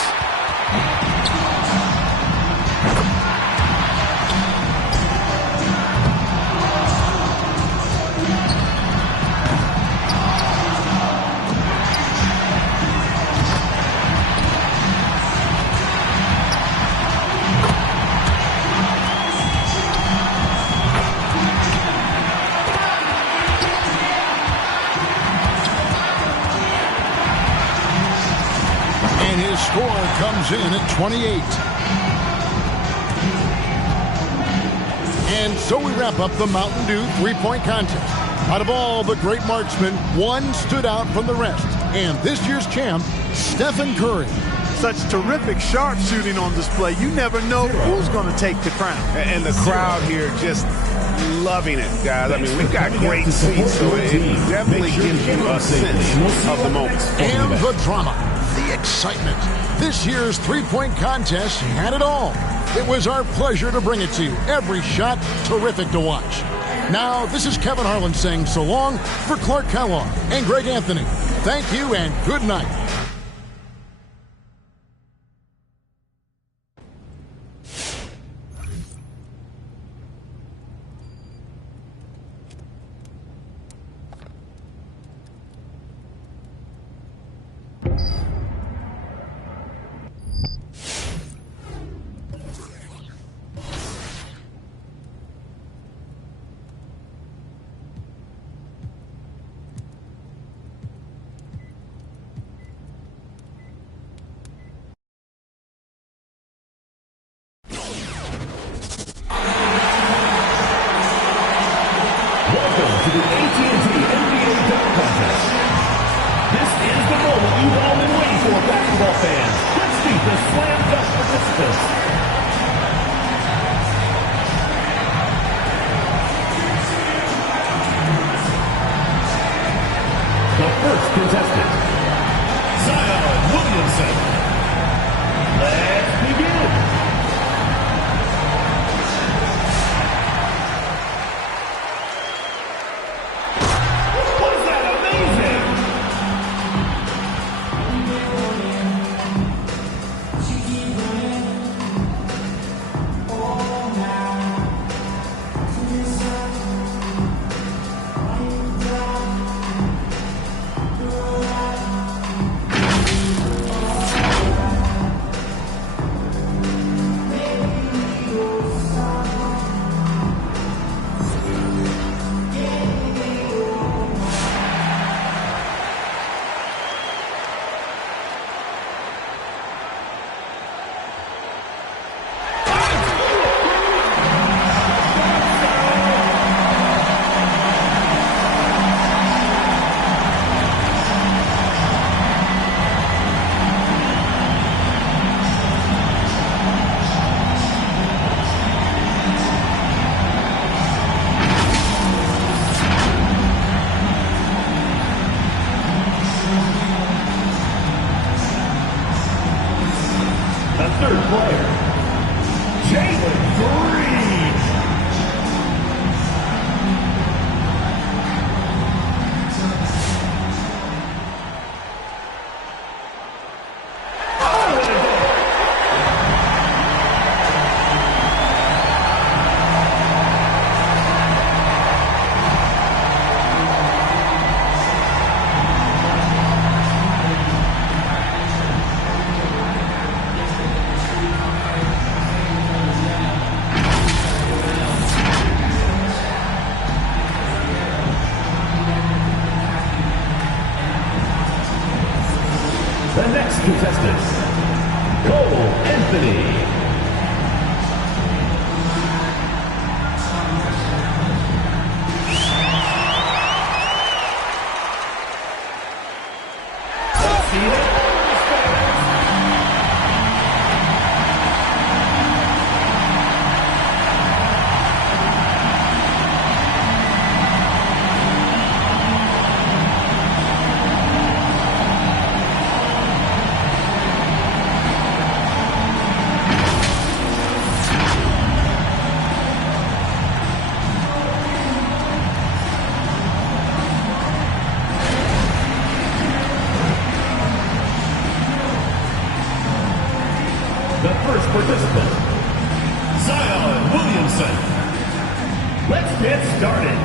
Score comes in at 28. And so we wrap up the Mountain Dew 3-point contest. Out of all the great marksmen, one stood out from the rest. And this year's champ, Stephen Curry. Such terrific sharpshooting on display. You never know who's going to take the crown. And the crowd here just loving it, guys. I mean, we've got great seats, so it definitely gives you a sense of the moment. And the drama. The excitement. This year's 3-point contest had it all. It was our pleasure to bring it to you. Every shot terrific to watch. Now, this is Kevin Harlan saying so long for Clark Kellogg and Greg Anthony. Thank you and good night. Justice, Cole Anthony. The first participant, Zion Williamson. Let's get started.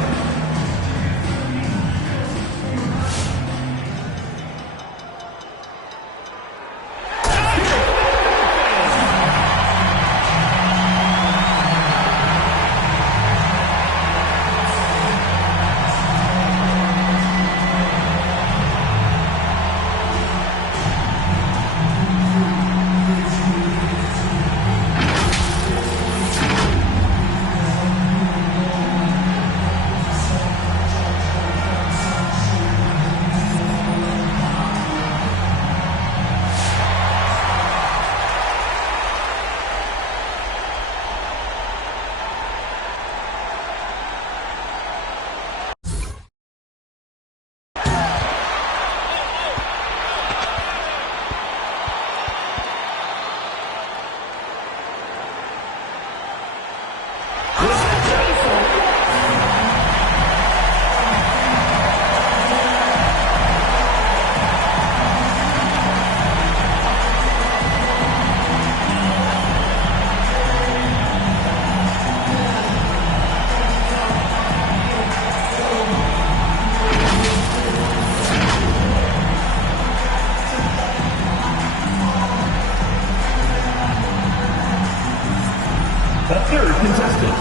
The third contestant,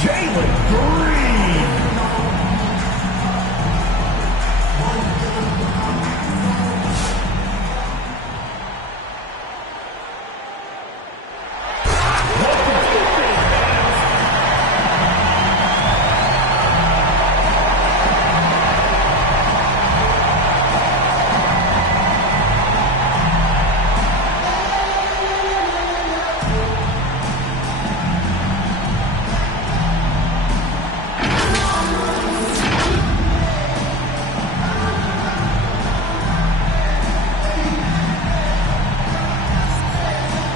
Jalen Green.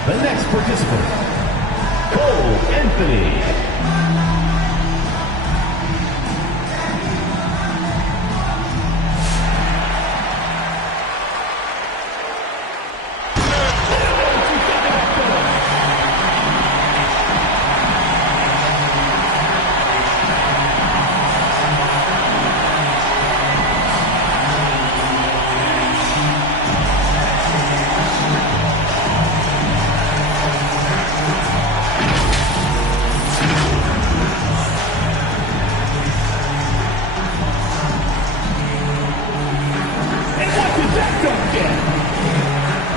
The next participant, Cole Anthony.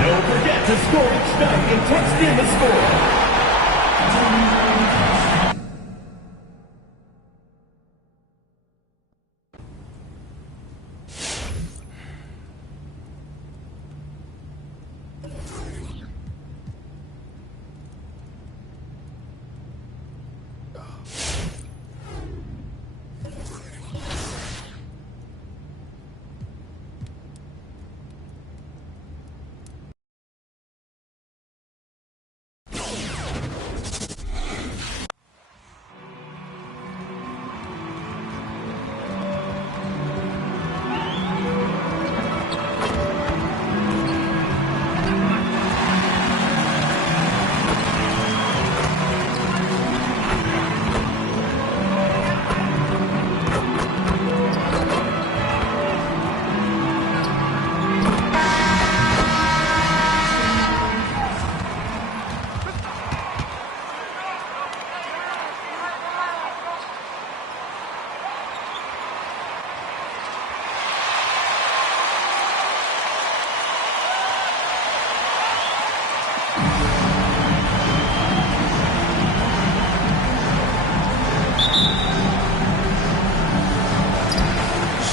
Don't forget to score each night and text in the score.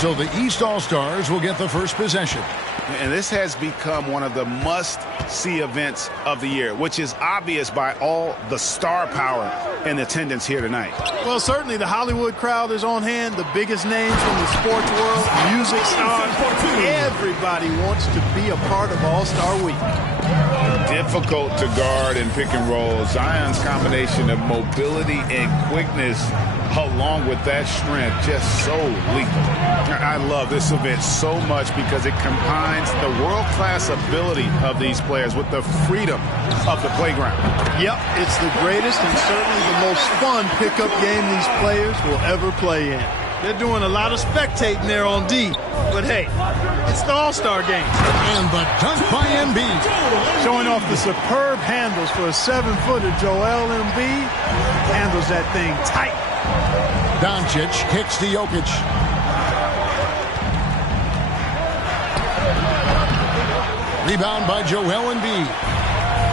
So the East All-Stars will get the first possession. And this has become one of the must-see events of the year, which is obvious by all the star power and attendance here tonight. Well, certainly the Hollywood crowd is on hand, the biggest names from the sports world, music stars. Everybody wants to be a part of All-Star Week. Difficult to guard and pick and roll. Zion's combination of mobility and quickness, along with that strength, just so lethal. I love this event so much because it combines the world-class ability of these players with the freedom of the playground. Yep, it's the greatest and certainly the most fun pickup game these players will ever play in. They're doing a lot of spectating there on D, but hey, it's the All-Star game. And the dunk by Embiid. Showing off the superb handles for a 7-footer. Joel Embiid handles that thing tight. Doncic kicks to Jokic. Rebound by Joel Embiid.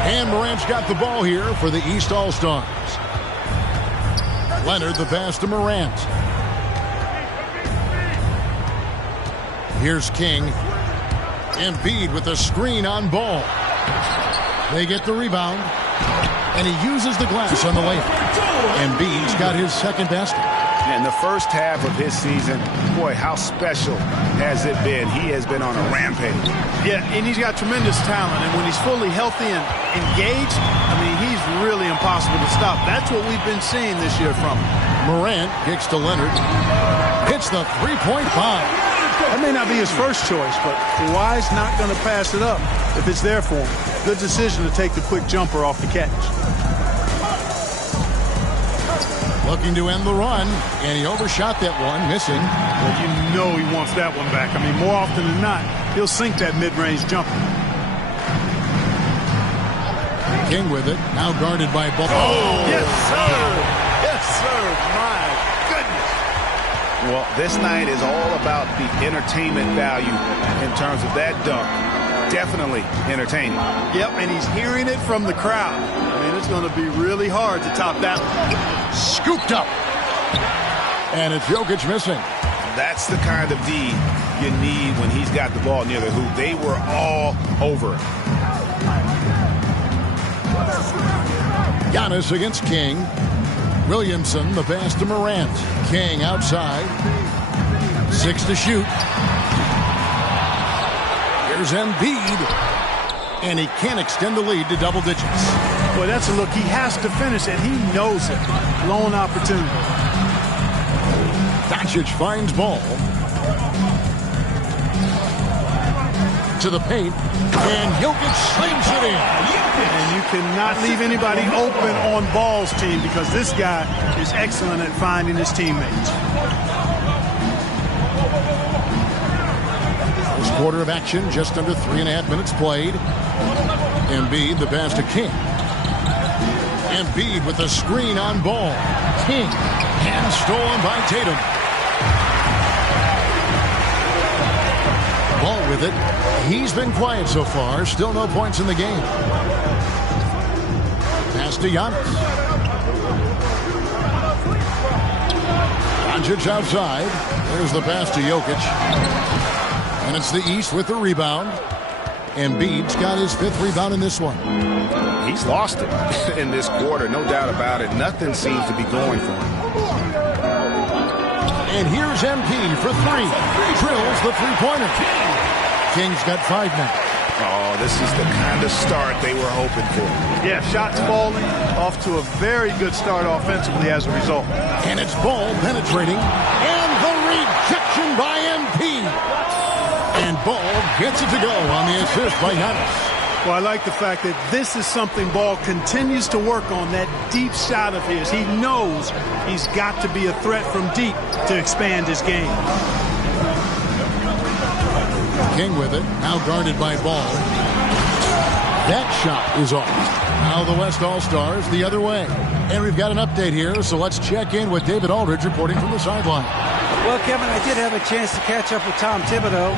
And Morant's got the ball here for the East All-Stars. Leonard the pass to Morant. Here's King. Embiid with a screen on Ball. They get the rebound. And he uses the glass on the layup. Embiid's got his second basket. In the first half of his season, boy, how special has it been? He has been on a rampage. Yeah, and he's got tremendous talent. And when he's fully healthy and engaged, I mean, he's really impossible to stop. That's what we've been seeing this year from him. Morant kicks to Leonard. Hits the three-point bomb. That may not be his first choice, but Kawhi's not going to pass it up if it's there for him. Good decision to take the quick jumper off the catch. Looking to end the run, and he overshot that one, missing. Well, you know he wants that one back. I mean, more often than not, he'll sink that mid-range jumper. King with it, now guarded by Ball. Oh, yes, sir. Yes, sir. My goodness. Well, this night is all about the entertainment value in terms of that dunk. Definitely entertaining. Yep, and he's hearing it from the crowd. I mean, it's going to be really hard to top that one. Scooped up. And it's Jokic missing. That's the kind of D you need when he's got the ball near the hoop. They were all over it. Giannis against King. Williamson, the pass to Morant. King outside. 6 to shoot. Here's Embiid. And he can't extend the lead to double digits. Boy, that's a look. He has to finish it. He knows it. Lone opportunity. Doncic finds Ball. To the paint. And Jokic slings it in. And you cannot leave anybody open on Ball's team because this guy is excellent at finding his teammates. First quarter of action, just under 3.5 minutes played. Embiid, the pass to King. Embiid with a screen on Ball. King, hand stolen by Tatum. Ball with it. He's been quiet so far. Still no points in the game. Pass to Giannis. Doncic outside. There's the pass to Jokic. And it's the East with the rebound. Embiid's got his 5th rebound in this one. He's lost it in this quarter, no doubt about it. Nothing seems to be going for him. And here's MP for 3. Drills the three-pointer. King's got 5 now. Oh, this is the kind of start they were hoping for. Yeah, shots falling. Off to a very good start offensively as a result. And it's Ball penetrating. And the rejection by MP. And Ball gets it to go on the assist by Giannis. Well, I like the fact that this is something Ball continues to work on, that deep shot of his. He knows he's got to be a threat from deep to expand his game. King with it, now guarded by Ball. That shot is off. Now the West All-Stars the other way. And we've got an update here, so let's check in with David Aldridge reporting from the sideline. Well, Kevin, I did have a chance to catch up with Tom Thibodeau.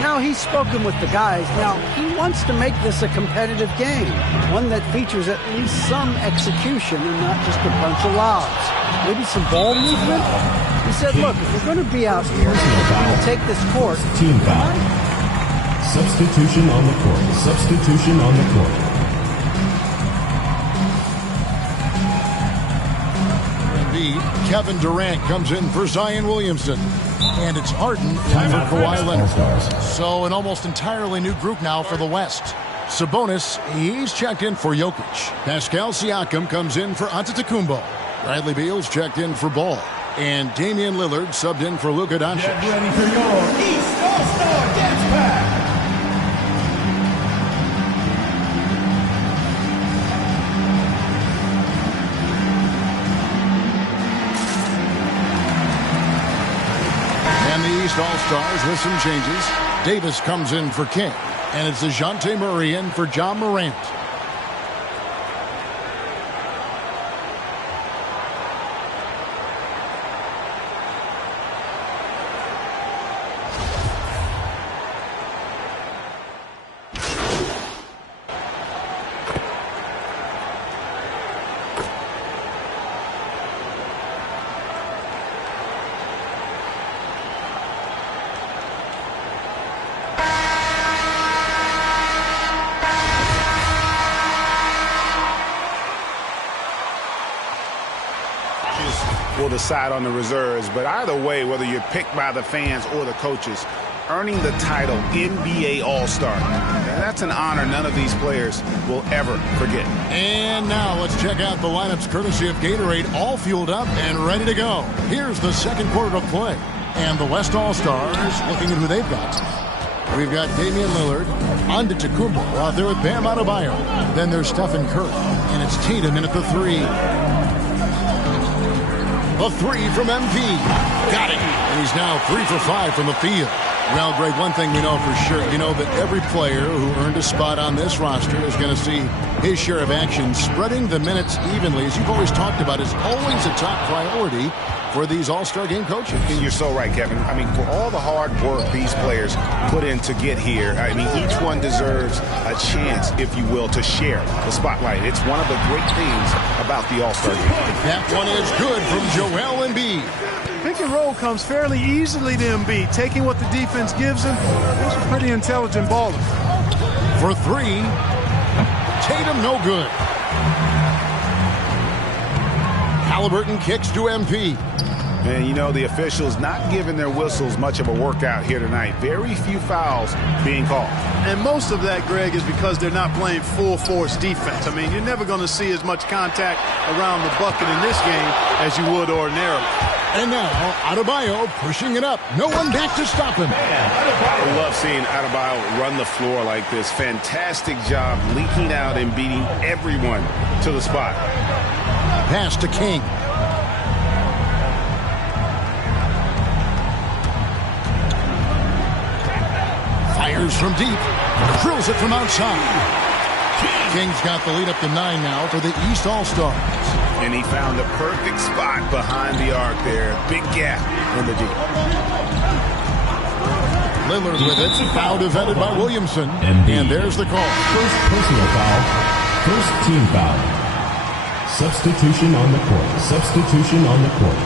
Now, he's spoken with the guys. Now, he wants to make this a competitive game, one that features at least some execution and not just a bunch of lobs. Maybe some ball movement. He said, look, if we're going to be out here, we'll take this court. Team foul. Substitution on the court. Substitution on the court. Kevin Durant comes in for Zion Williamson. And it's Harden in for Kawhi Leonard. So an almost entirely new group now for the West. Sabonis, he's checked in for Jokic. Pascal Siakam comes in for Antetokounmpo. Bradley Beal's checked in for Ball. And Damian Lillard subbed in for Luka Doncic. Get ready for your East All-Star Dance Pack. East All-Stars with some changes. Davis comes in for King, and it's DeJounte Murray in for John Morant. Will decide on the reserves, but either way, whether you're picked by the fans or the coaches, earning the title NBA All-Star, that's an honor none of these players will ever forget. And now let's check out the lineups courtesy of Gatorade, all fueled up and ready to go. Here's the second quarter of play, and the West All-Stars looking at who they've got. We've got Damian Lillard, Antetokounmpo out there with Bam Adebayo. Then there's Stephen Curry, and it's Tatum in at the three. A three from MP. Got it. And he's now 3 for 5 from the field. Well, Greg, one thing we know for sure, you know that every player who earned a spot on this roster is going to see his share of action. Spreading the minutes evenly, as you've always talked about, is always a top priority for these All-Star game coaches. And you're so right, Kevin. I mean, for all the hard work these players put in to get here, I mean, each one deserves a chance, if you will, to share the spotlight. It's one of the great things about the All-Star game. That one is good from Joel Embiid. Pick and roll comes fairly easily to Embiid, taking what the defense gives him. He's a pretty intelligent baller. For three, Tatum no good. Halliburton kicks to MP. And, you know, the officials not giving their whistles much of a workout here tonight. Very few fouls being called. And most of that, Greg, is because they're not playing full-force defense. I mean, you're never going to see as much contact around the bucket in this game as you would ordinarily. And now, Adebayo pushing it up. No one back to stop him. I love seeing Adebayo run the floor like this. Fantastic job leaking out and beating everyone to the spot. Pass to King. Fires from deep. Drills it from outside. King's got the lead up to 9 now for the East All-Stars. And he found the perfect spot behind the arc there. Big gap in the deep. Lillard with it. Foul defended by Williamson. And there's the call. First personal foul. First team foul. Substitution on the court. Substitution on the court.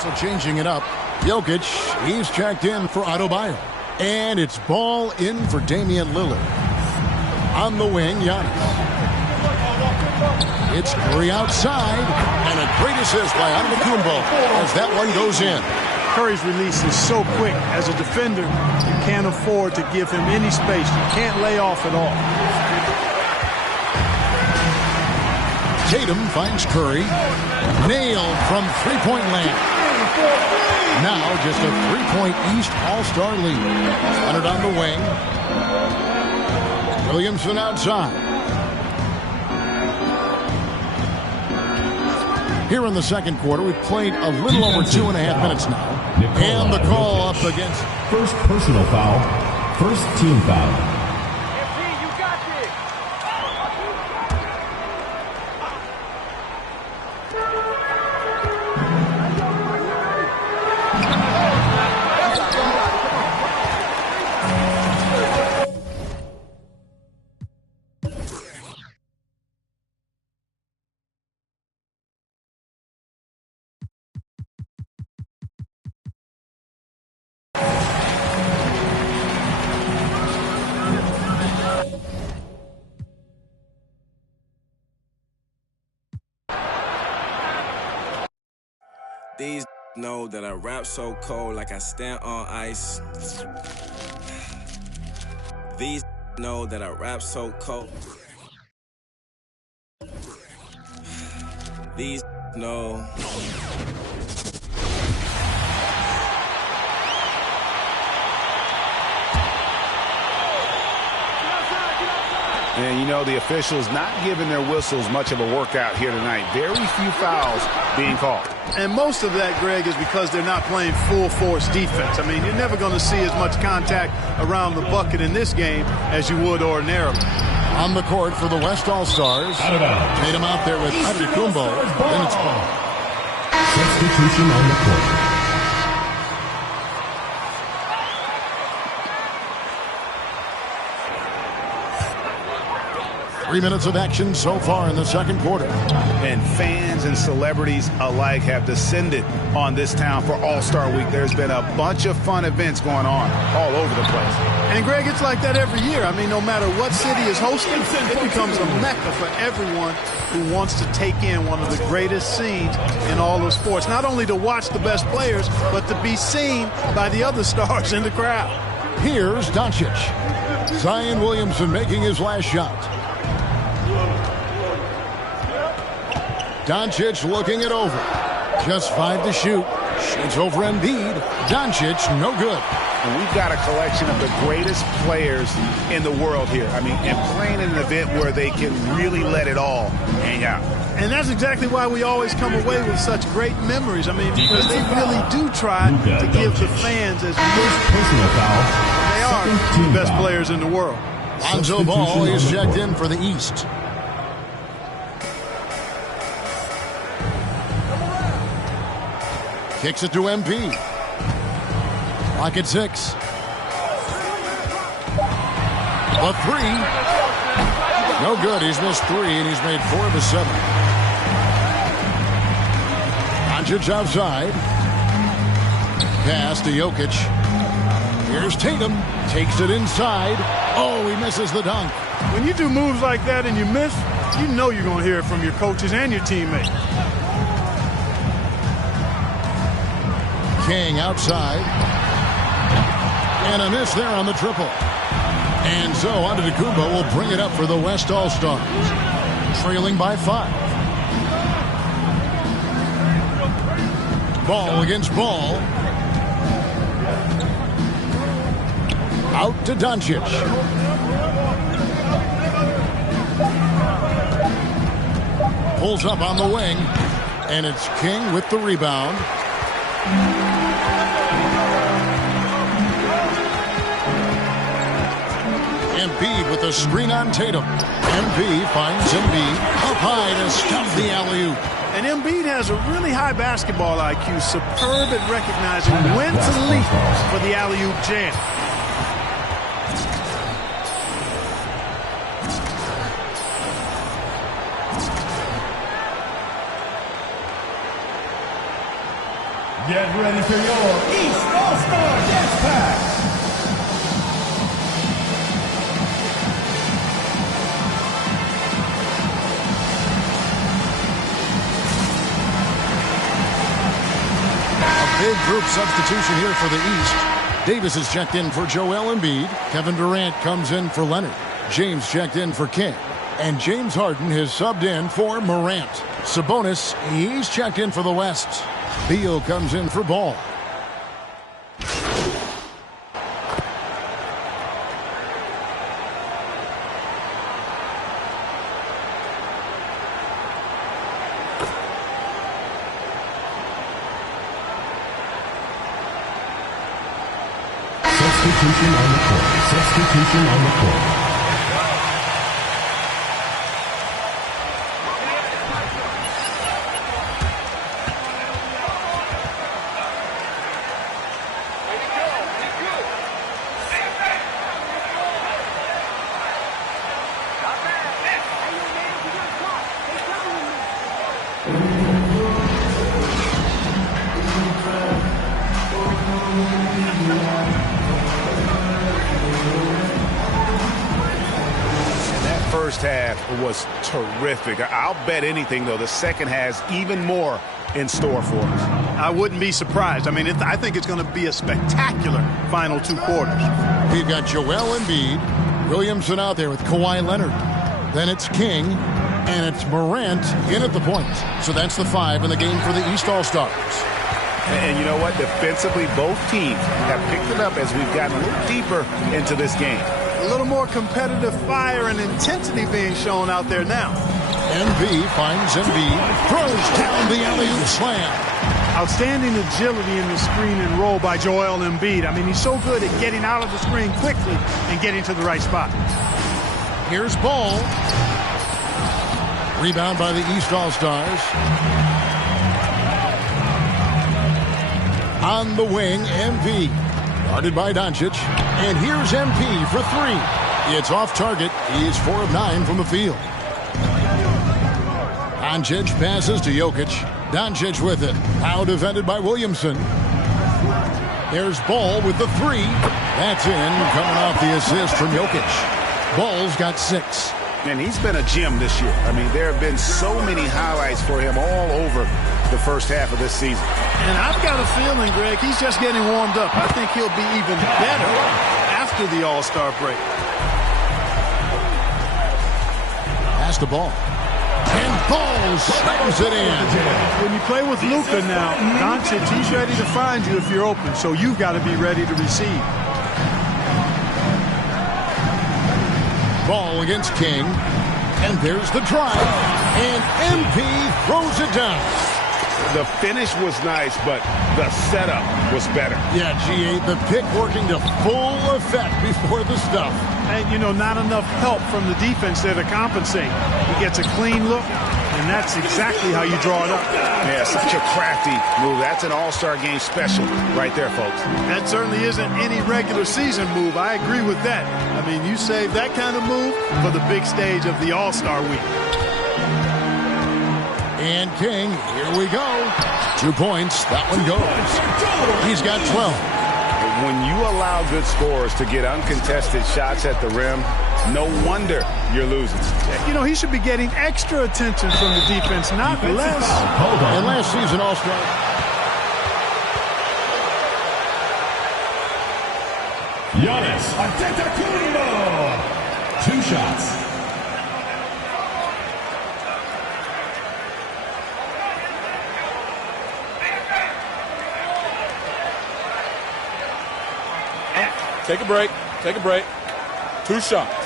So changing it up. Jokic, he's checked in for Adebayo. And it's Ball in for Damian Lillard. On the wing, Giannis. It's Curry outside, and a great assist by Antetokounmpo as that one goes in. Curry's release is so quick. As a defender, you can't afford to give him any space. You can't lay off at all. Tatum finds Curry. Nailed from three-point land. Now just a three-point East All-Star lead. Leonard on the wing. Williamson outside. Here in the second quarter, we've played a little over 2.5 minutes now. And the call up against... First personal foul. First team foul. These know that I rap so cold like I stand on ice. These know that I rap so cold. These know. And, you know, the officials not giving their whistles much of a workout here tonight. Very few fouls being called. And most of that, Greg, is because they're not playing full-force defense. I mean, you're never going to see as much contact around the bucket in this game as you would ordinarily. On the court for the West All-Stars. Tatum out there with Antetokounmpo. Then it's ball. Substitution on the court. 3 minutes of action so far in the second quarter. And fans and celebrities alike have descended on this town for All-Star Week. There's been a bunch of fun events going on all over the place. And, Greg, it's like that every year. I mean, no matter what city is hosting, it becomes a mecca for everyone who wants to take in one of the greatest scenes in all of sports. Not only to watch the best players, but to be seen by the other stars in the crowd. Here's Doncic. Zion Williamson making his last shot. Doncic looking it over. Just 5 to shoot. Shoots over Embiid. Doncic, no good. And we've got a collection of the greatest players in the world here. I mean, and playing in an event where they can really let it all hang out. And that's exactly why we always come away with such great memories. I mean, because they really do try to give the fans as much personal foul. They are the best players in the world. Lonzo Ball is checked in for the East. Kicks it to MP. Clock at 6. A 3. No good. He's missed 3, and he's made 4 of his 7. Doncic outside. Pass to Jokic. Here's Tatum. Takes it inside. Oh, he misses the dunk. When you do moves like that and you miss, you know you're going to hear it from your coaches and your teammates. King outside. And a miss there on the triple. And so Antetokounmpo will bring it up for the West All-Stars. Trailing by 5. Ball against ball. Out to Doncic. Pulls up on the wing. And it's King with the rebound. Embiid with a screen on Tatum. MP finds Embiid up high to stop the alley-oop. And Embiid has a really high basketball IQ, superb at recognizing when to leap for the alley-oop jam. Get ready for your East All-Star Dance Pack. Big group substitution here for the East. Davis is checked in for Joel Embiid. Kevin Durant comes in for Leonard. James checked in for King. And James Harden has subbed in for Morant. Sabonis, he's checked in for the West. Beal comes in for Ball. Substitution on the court. Substitution on the court. First half was terrific. I'll bet anything, though, the second has even more in store for us. I wouldn't be surprised. I mean, I think it's going to be a spectacular final 2 quarters. We've got Joel Embiid, Williamson out there with Kawhi Leonard. Then it's King, and it's Morant in at the point. So that's the 5 in the game for the East All-Stars. And you know what? Defensively, both teams have picked it up as we've gotten a little deeper into this game. A little more competitive fire and intensity being shown out there now. MB finds Embiid, throws down the alley-oop slam. Outstanding agility in the screen and roll by Joel Embiid. I mean, he's so good at getting out of the screen quickly and getting to the right spot. Here's Ball. Rebound by the East All-Stars. On the wing, MV. Guarded by Doncic. And here's MP for 3. It's off target. He is 4 of 9 from the field. Doncic passes to Jokic. Doncic with it. Now defended by Williamson. There's Ball with the 3. That's in. Coming off the assist from Jokic. Ball's got 6. And he's been a gem this year. I mean, there have been so many highlights for him all over the first half of this season. And I've got a feeling, Greg, he's just getting warmed up. I think he'll be even better after the All-Star break. Pass the ball. And Ball slams it in. When you play with Luka now, Doncic, he's ready to find you if you're open. So you've got to be ready to receive. Ball against King. And there's the drive. And MP throws it down. The finish was nice, but the setup was better. Yeah, G8, the pick working to full effect before the stuff. And, you know, not enough help from the defense there to compensate. He gets a clean look, and that's exactly how you draw it up. Yeah, such a crafty move. That's an All-Star game special right there, folks. That certainly isn't any regular season move. I agree with that. I mean, you save that kind of move for the big stage of the All-Star week. And King, here we go. 2 points. That one goes. He's got 12. When you allow good scorers to get uncontested shots at the rim, no wonder you're losing. You know, he should be getting extra attention from the defense, not less. And last season, All-Star. Giannis Antetokounmpo. 2 shots. Take a break. Take a break. 2 shots.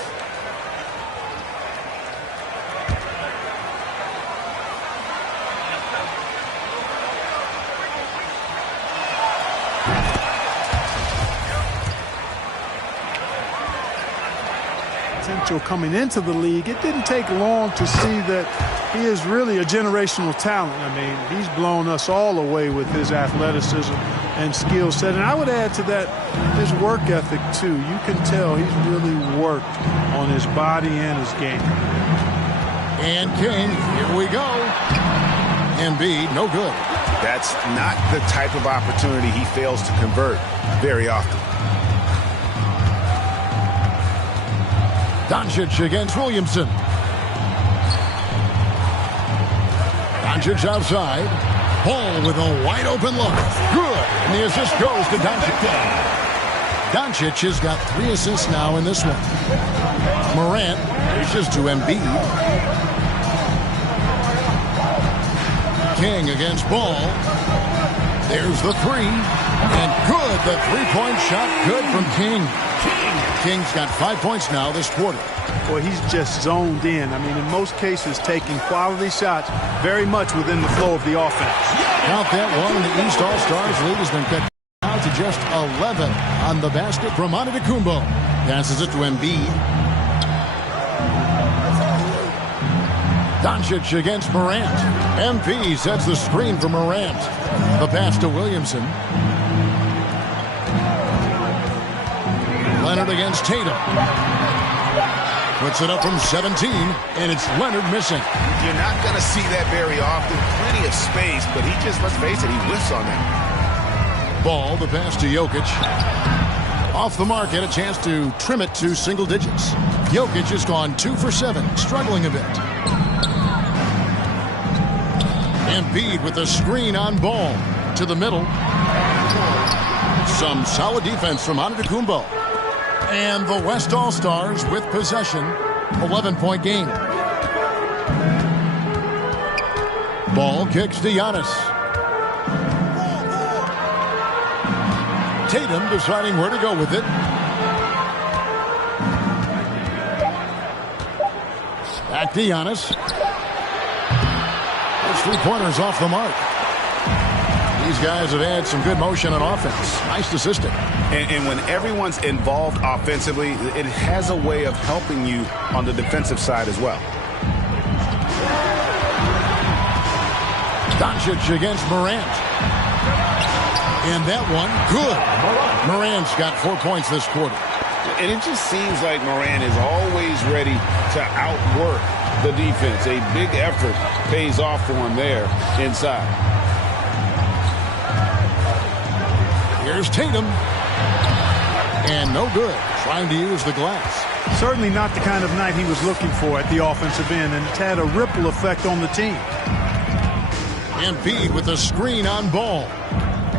Potential coming into the league, it didn't take long to see that he is really a generational talent. I mean, he's blown us all away with his athleticism and skill set. And I would add to that his work ethic, too. You can tell he's really worked on his body and his game. And King, here we go. Embiid, no good. That's not the type of opportunity he fails to convert very often. Doncic against Williamson. Doncic outside. Ball with a wide open look. Good. And the assist goes to Doncic. Doncic has got 3 assists now in this one. Morant dishes to Embiid. King against Ball. There's the 3. And good. The 3-point shot good from King. King's got 5 points now this quarter. Boy, he's just zoned in. I mean, in most cases, taking quality shots very much within the flow of the offense. Count that one, and the East All-Stars lead has been cut down to just 11 on the basket from Antetokounmpo. Passes it to Embiid. Doncic against Morant. MP sets the screen for Morant. The pass to Williamson. Leonard against Tatum. Puts it up from 17, and it's Leonard missing. You're not going to see that very often. Plenty of space, but he just, let's face it, he whiffs on that. Ball, the pass to Jokic. Off the mark, had a chance to trim it to single digits. Jokic has gone 2 for 7, struggling a bit. Embiid with the screen on Ball. To the middle. Some solid defense from Antetokounmpo. And the West All-Stars with possession. 11-point game. Ball kicks to Giannis. Tatum deciding where to go with it. Back to Giannis. Those three-pointers off the mark. These guys have had some good motion on offense. Nice assisting. And when everyone's involved offensively, it has a way of helping you on the defensive side as well. Doncic against Morant. And that one, good. Morant's got 4 points this quarter. And it just seems like Morant is always ready to outwork the defense. A big effort pays off for him there inside. Here's Tatum. And no good. Trying to use the glass. Certainly not the kind of night he was looking for at the offensive end, and it's had a ripple effect on the team. Embiid with a screen on Ball.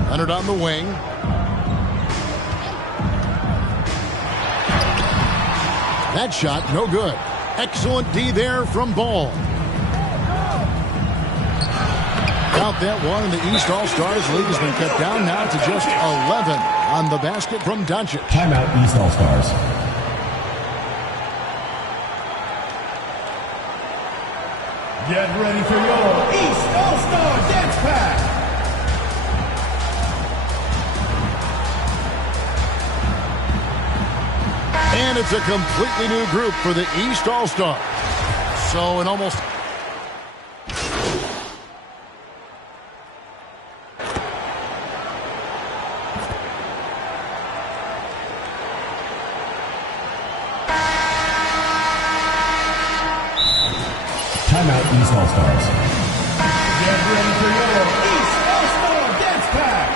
Leonard on the wing. That shot, no good. Excellent D there from Ball. Count that one, and the East All-Stars lead has been cut down now to just 11 on the basket from Doncic. Timeout, East All-Stars. Get ready for your East All-Star Dance Pack. And it's a completely new group for the East All-Stars. So an almost... Timeout, East All-Stars. Get ready for your East All-Star Dance Pack.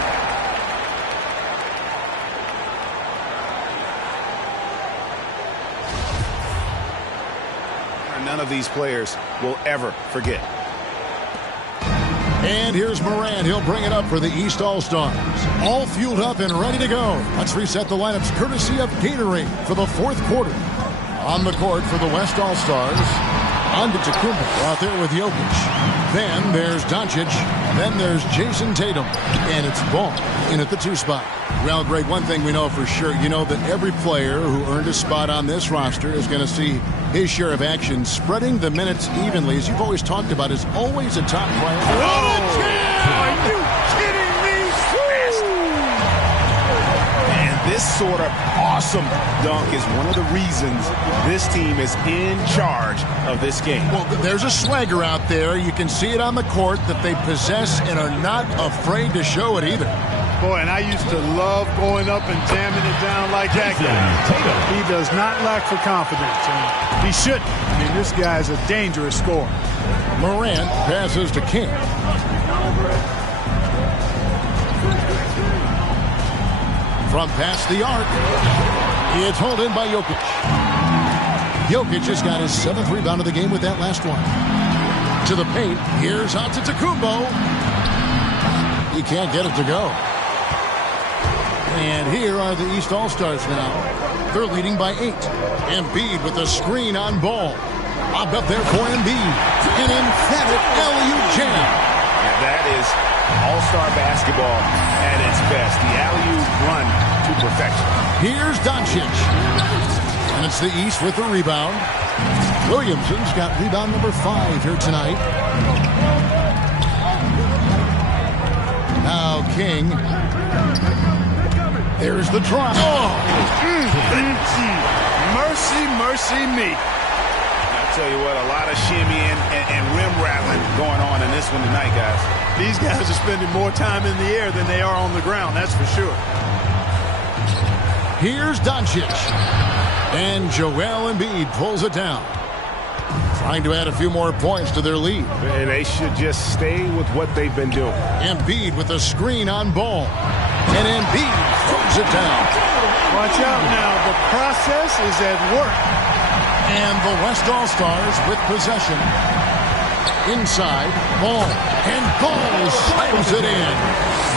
None of these players will ever forget. And here's Morant. He'll bring it up for the East All-Stars. All fueled up and ready to go. Let's reset the lineups courtesy of Gatorade for the fourth quarter. On the court for the West All-Stars, Antetokounmpo out there with Jokic. Then there's Doncic. Then there's Jason Tatum. And it's Ball in at the 2 spot. Well, Greg, one thing we know for sure, you know that every player who earned a spot on this roster is going to see his share of action. Spreading the minutes evenly, as you've always talked about, is always a top priority. Oh, are you kidding me? And this sort of awesome dunk is one of the reasons this team is in charge of this game. Well, there's a swagger out there. You can see it on the court that they possess and are not afraid to show it either. Boy, and I used to love going up and jamming it down like that guy. He does not lack for confidence, and he shouldn't. I mean, this guy's a dangerous scorer. Morant passes to King. From past the arc, it's hauled in by Jokic. Jokic has got his 7th rebound of the game with that last one. To the paint, here's Antetokounmpo. He can't get it to go. And here are the East All-Stars now. They're leading by 8. Embiid with a screen on Ball. Lobbed up there for Embiid. An emphatic alley-oop jam. And that is all-star basketball at its best. The alley-oop run to perfection. Here's Doncic. And it's the East with the rebound. Williamson's got rebound number 5 here tonight. Now King. There's the try. Oh! Mercy, mercy me. I'll tell you what, a lot of shimmying and rim rattling going on in this one tonight, guys. These guys are spending more time in the air than they are on the ground, that's for sure. Here's Doncic. And Joel Embiid pulls it down. Trying to add a few more points to their lead. And they should just stay with what they've been doing. Embiid with a screen on Ball. And Embiid throws it down. Watch out now. The process is at work. And the West All-Stars with possession. Inside, Ball. And Ball slams it in.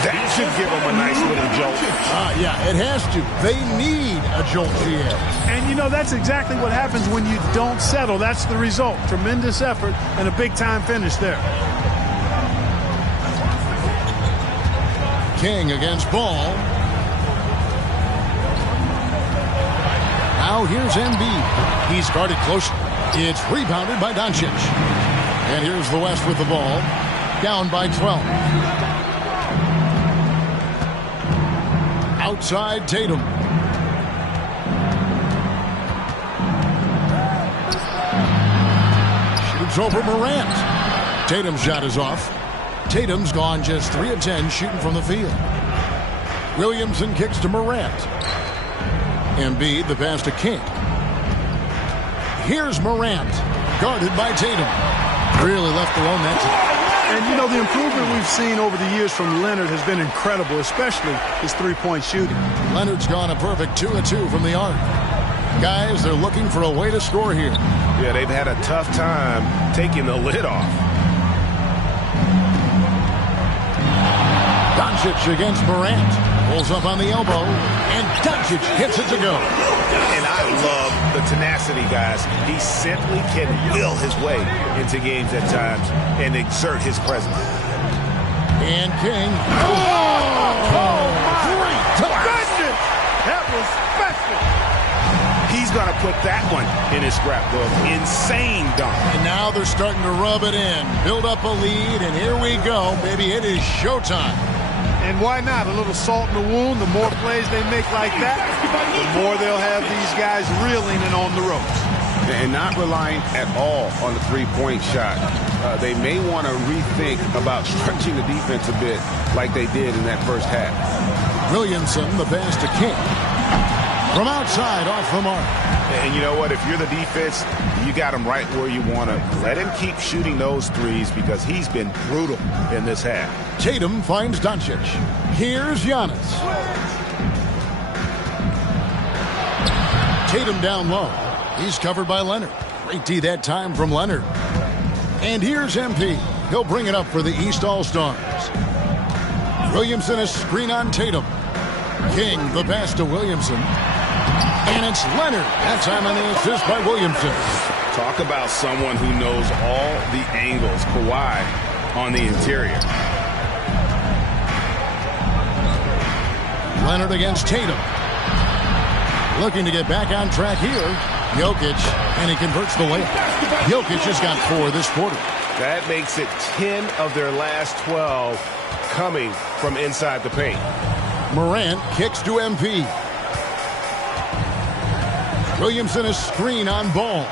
That should give them a nice little jolt. Yeah, it has to. They need a jolt, GA. And, you know, that's exactly what happens when you don't settle. That's the result. Tremendous effort and a big-time finish there. King against Ball. Now here's Embiid. He's guarded closely. It's rebounded by Doncic. And here's the West with the ball. Down by 12. Outside Tatum. Shoots over Morant. Tatum's shot is off. Tatum's gone just 3 of 10 shooting from the field. Williamson kicks to Morant. Embiid, the pass to King. Here's Morant, guarded by Tatum. Really left alone that time. And, you know, the improvement we've seen over the years from Leonard has been incredible, especially his three-point shooting. Leonard's gone a perfect 2 of 2 from the arc. Guys, they're looking for a way to score here. Yeah, they've had a tough time taking the lid off. Doncic against Morant. Pulls up on the elbow, and Doncic hits it to go. And I love the tenacity, guys. He simply can will his way into games at times and exert his presence. And King. Great goodness! That was special. He's going to put that one in his scrapbook. Insane dunk. And now they're starting to rub it in. Build up a lead, and here we go. Baby, it is showtime. And why not? A little salt in the wound. The more plays they make like that, the more they'll have these guys reeling and on the ropes. And not relying at all on the three-point shot. They may want to rethink about stretching the defense a bit like they did in that first half. Williamson, the pass to King. From outside, off the mark. And you know what? If you're the defense, you got him right where you want to. Let him keep shooting those threes because he's been brutal in this half. Tatum finds Doncic. Here's Giannis. Tatum down low. He's covered by Leonard. Great D that time from Leonard. And here's MP. He'll bring it up for the East All-Stars. Williamson a screen on Tatum. King the pass to Williamson. And it's Leonard. That time on the assist by Williamson. Talk about someone who knows all the angles. Kawhi on the interior. Leonard against Tatum. Looking to get back on track here. Jokic, and he converts the layup. Jokic has got 4 this quarter. That makes it 10 of their last 12 coming from inside the paint. Morant kicks to MP. Williamson a screen on Ball.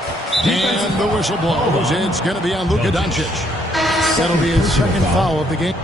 And the whistle blows. It's going to be on Luka Doncic. That'll be his second foul of the game.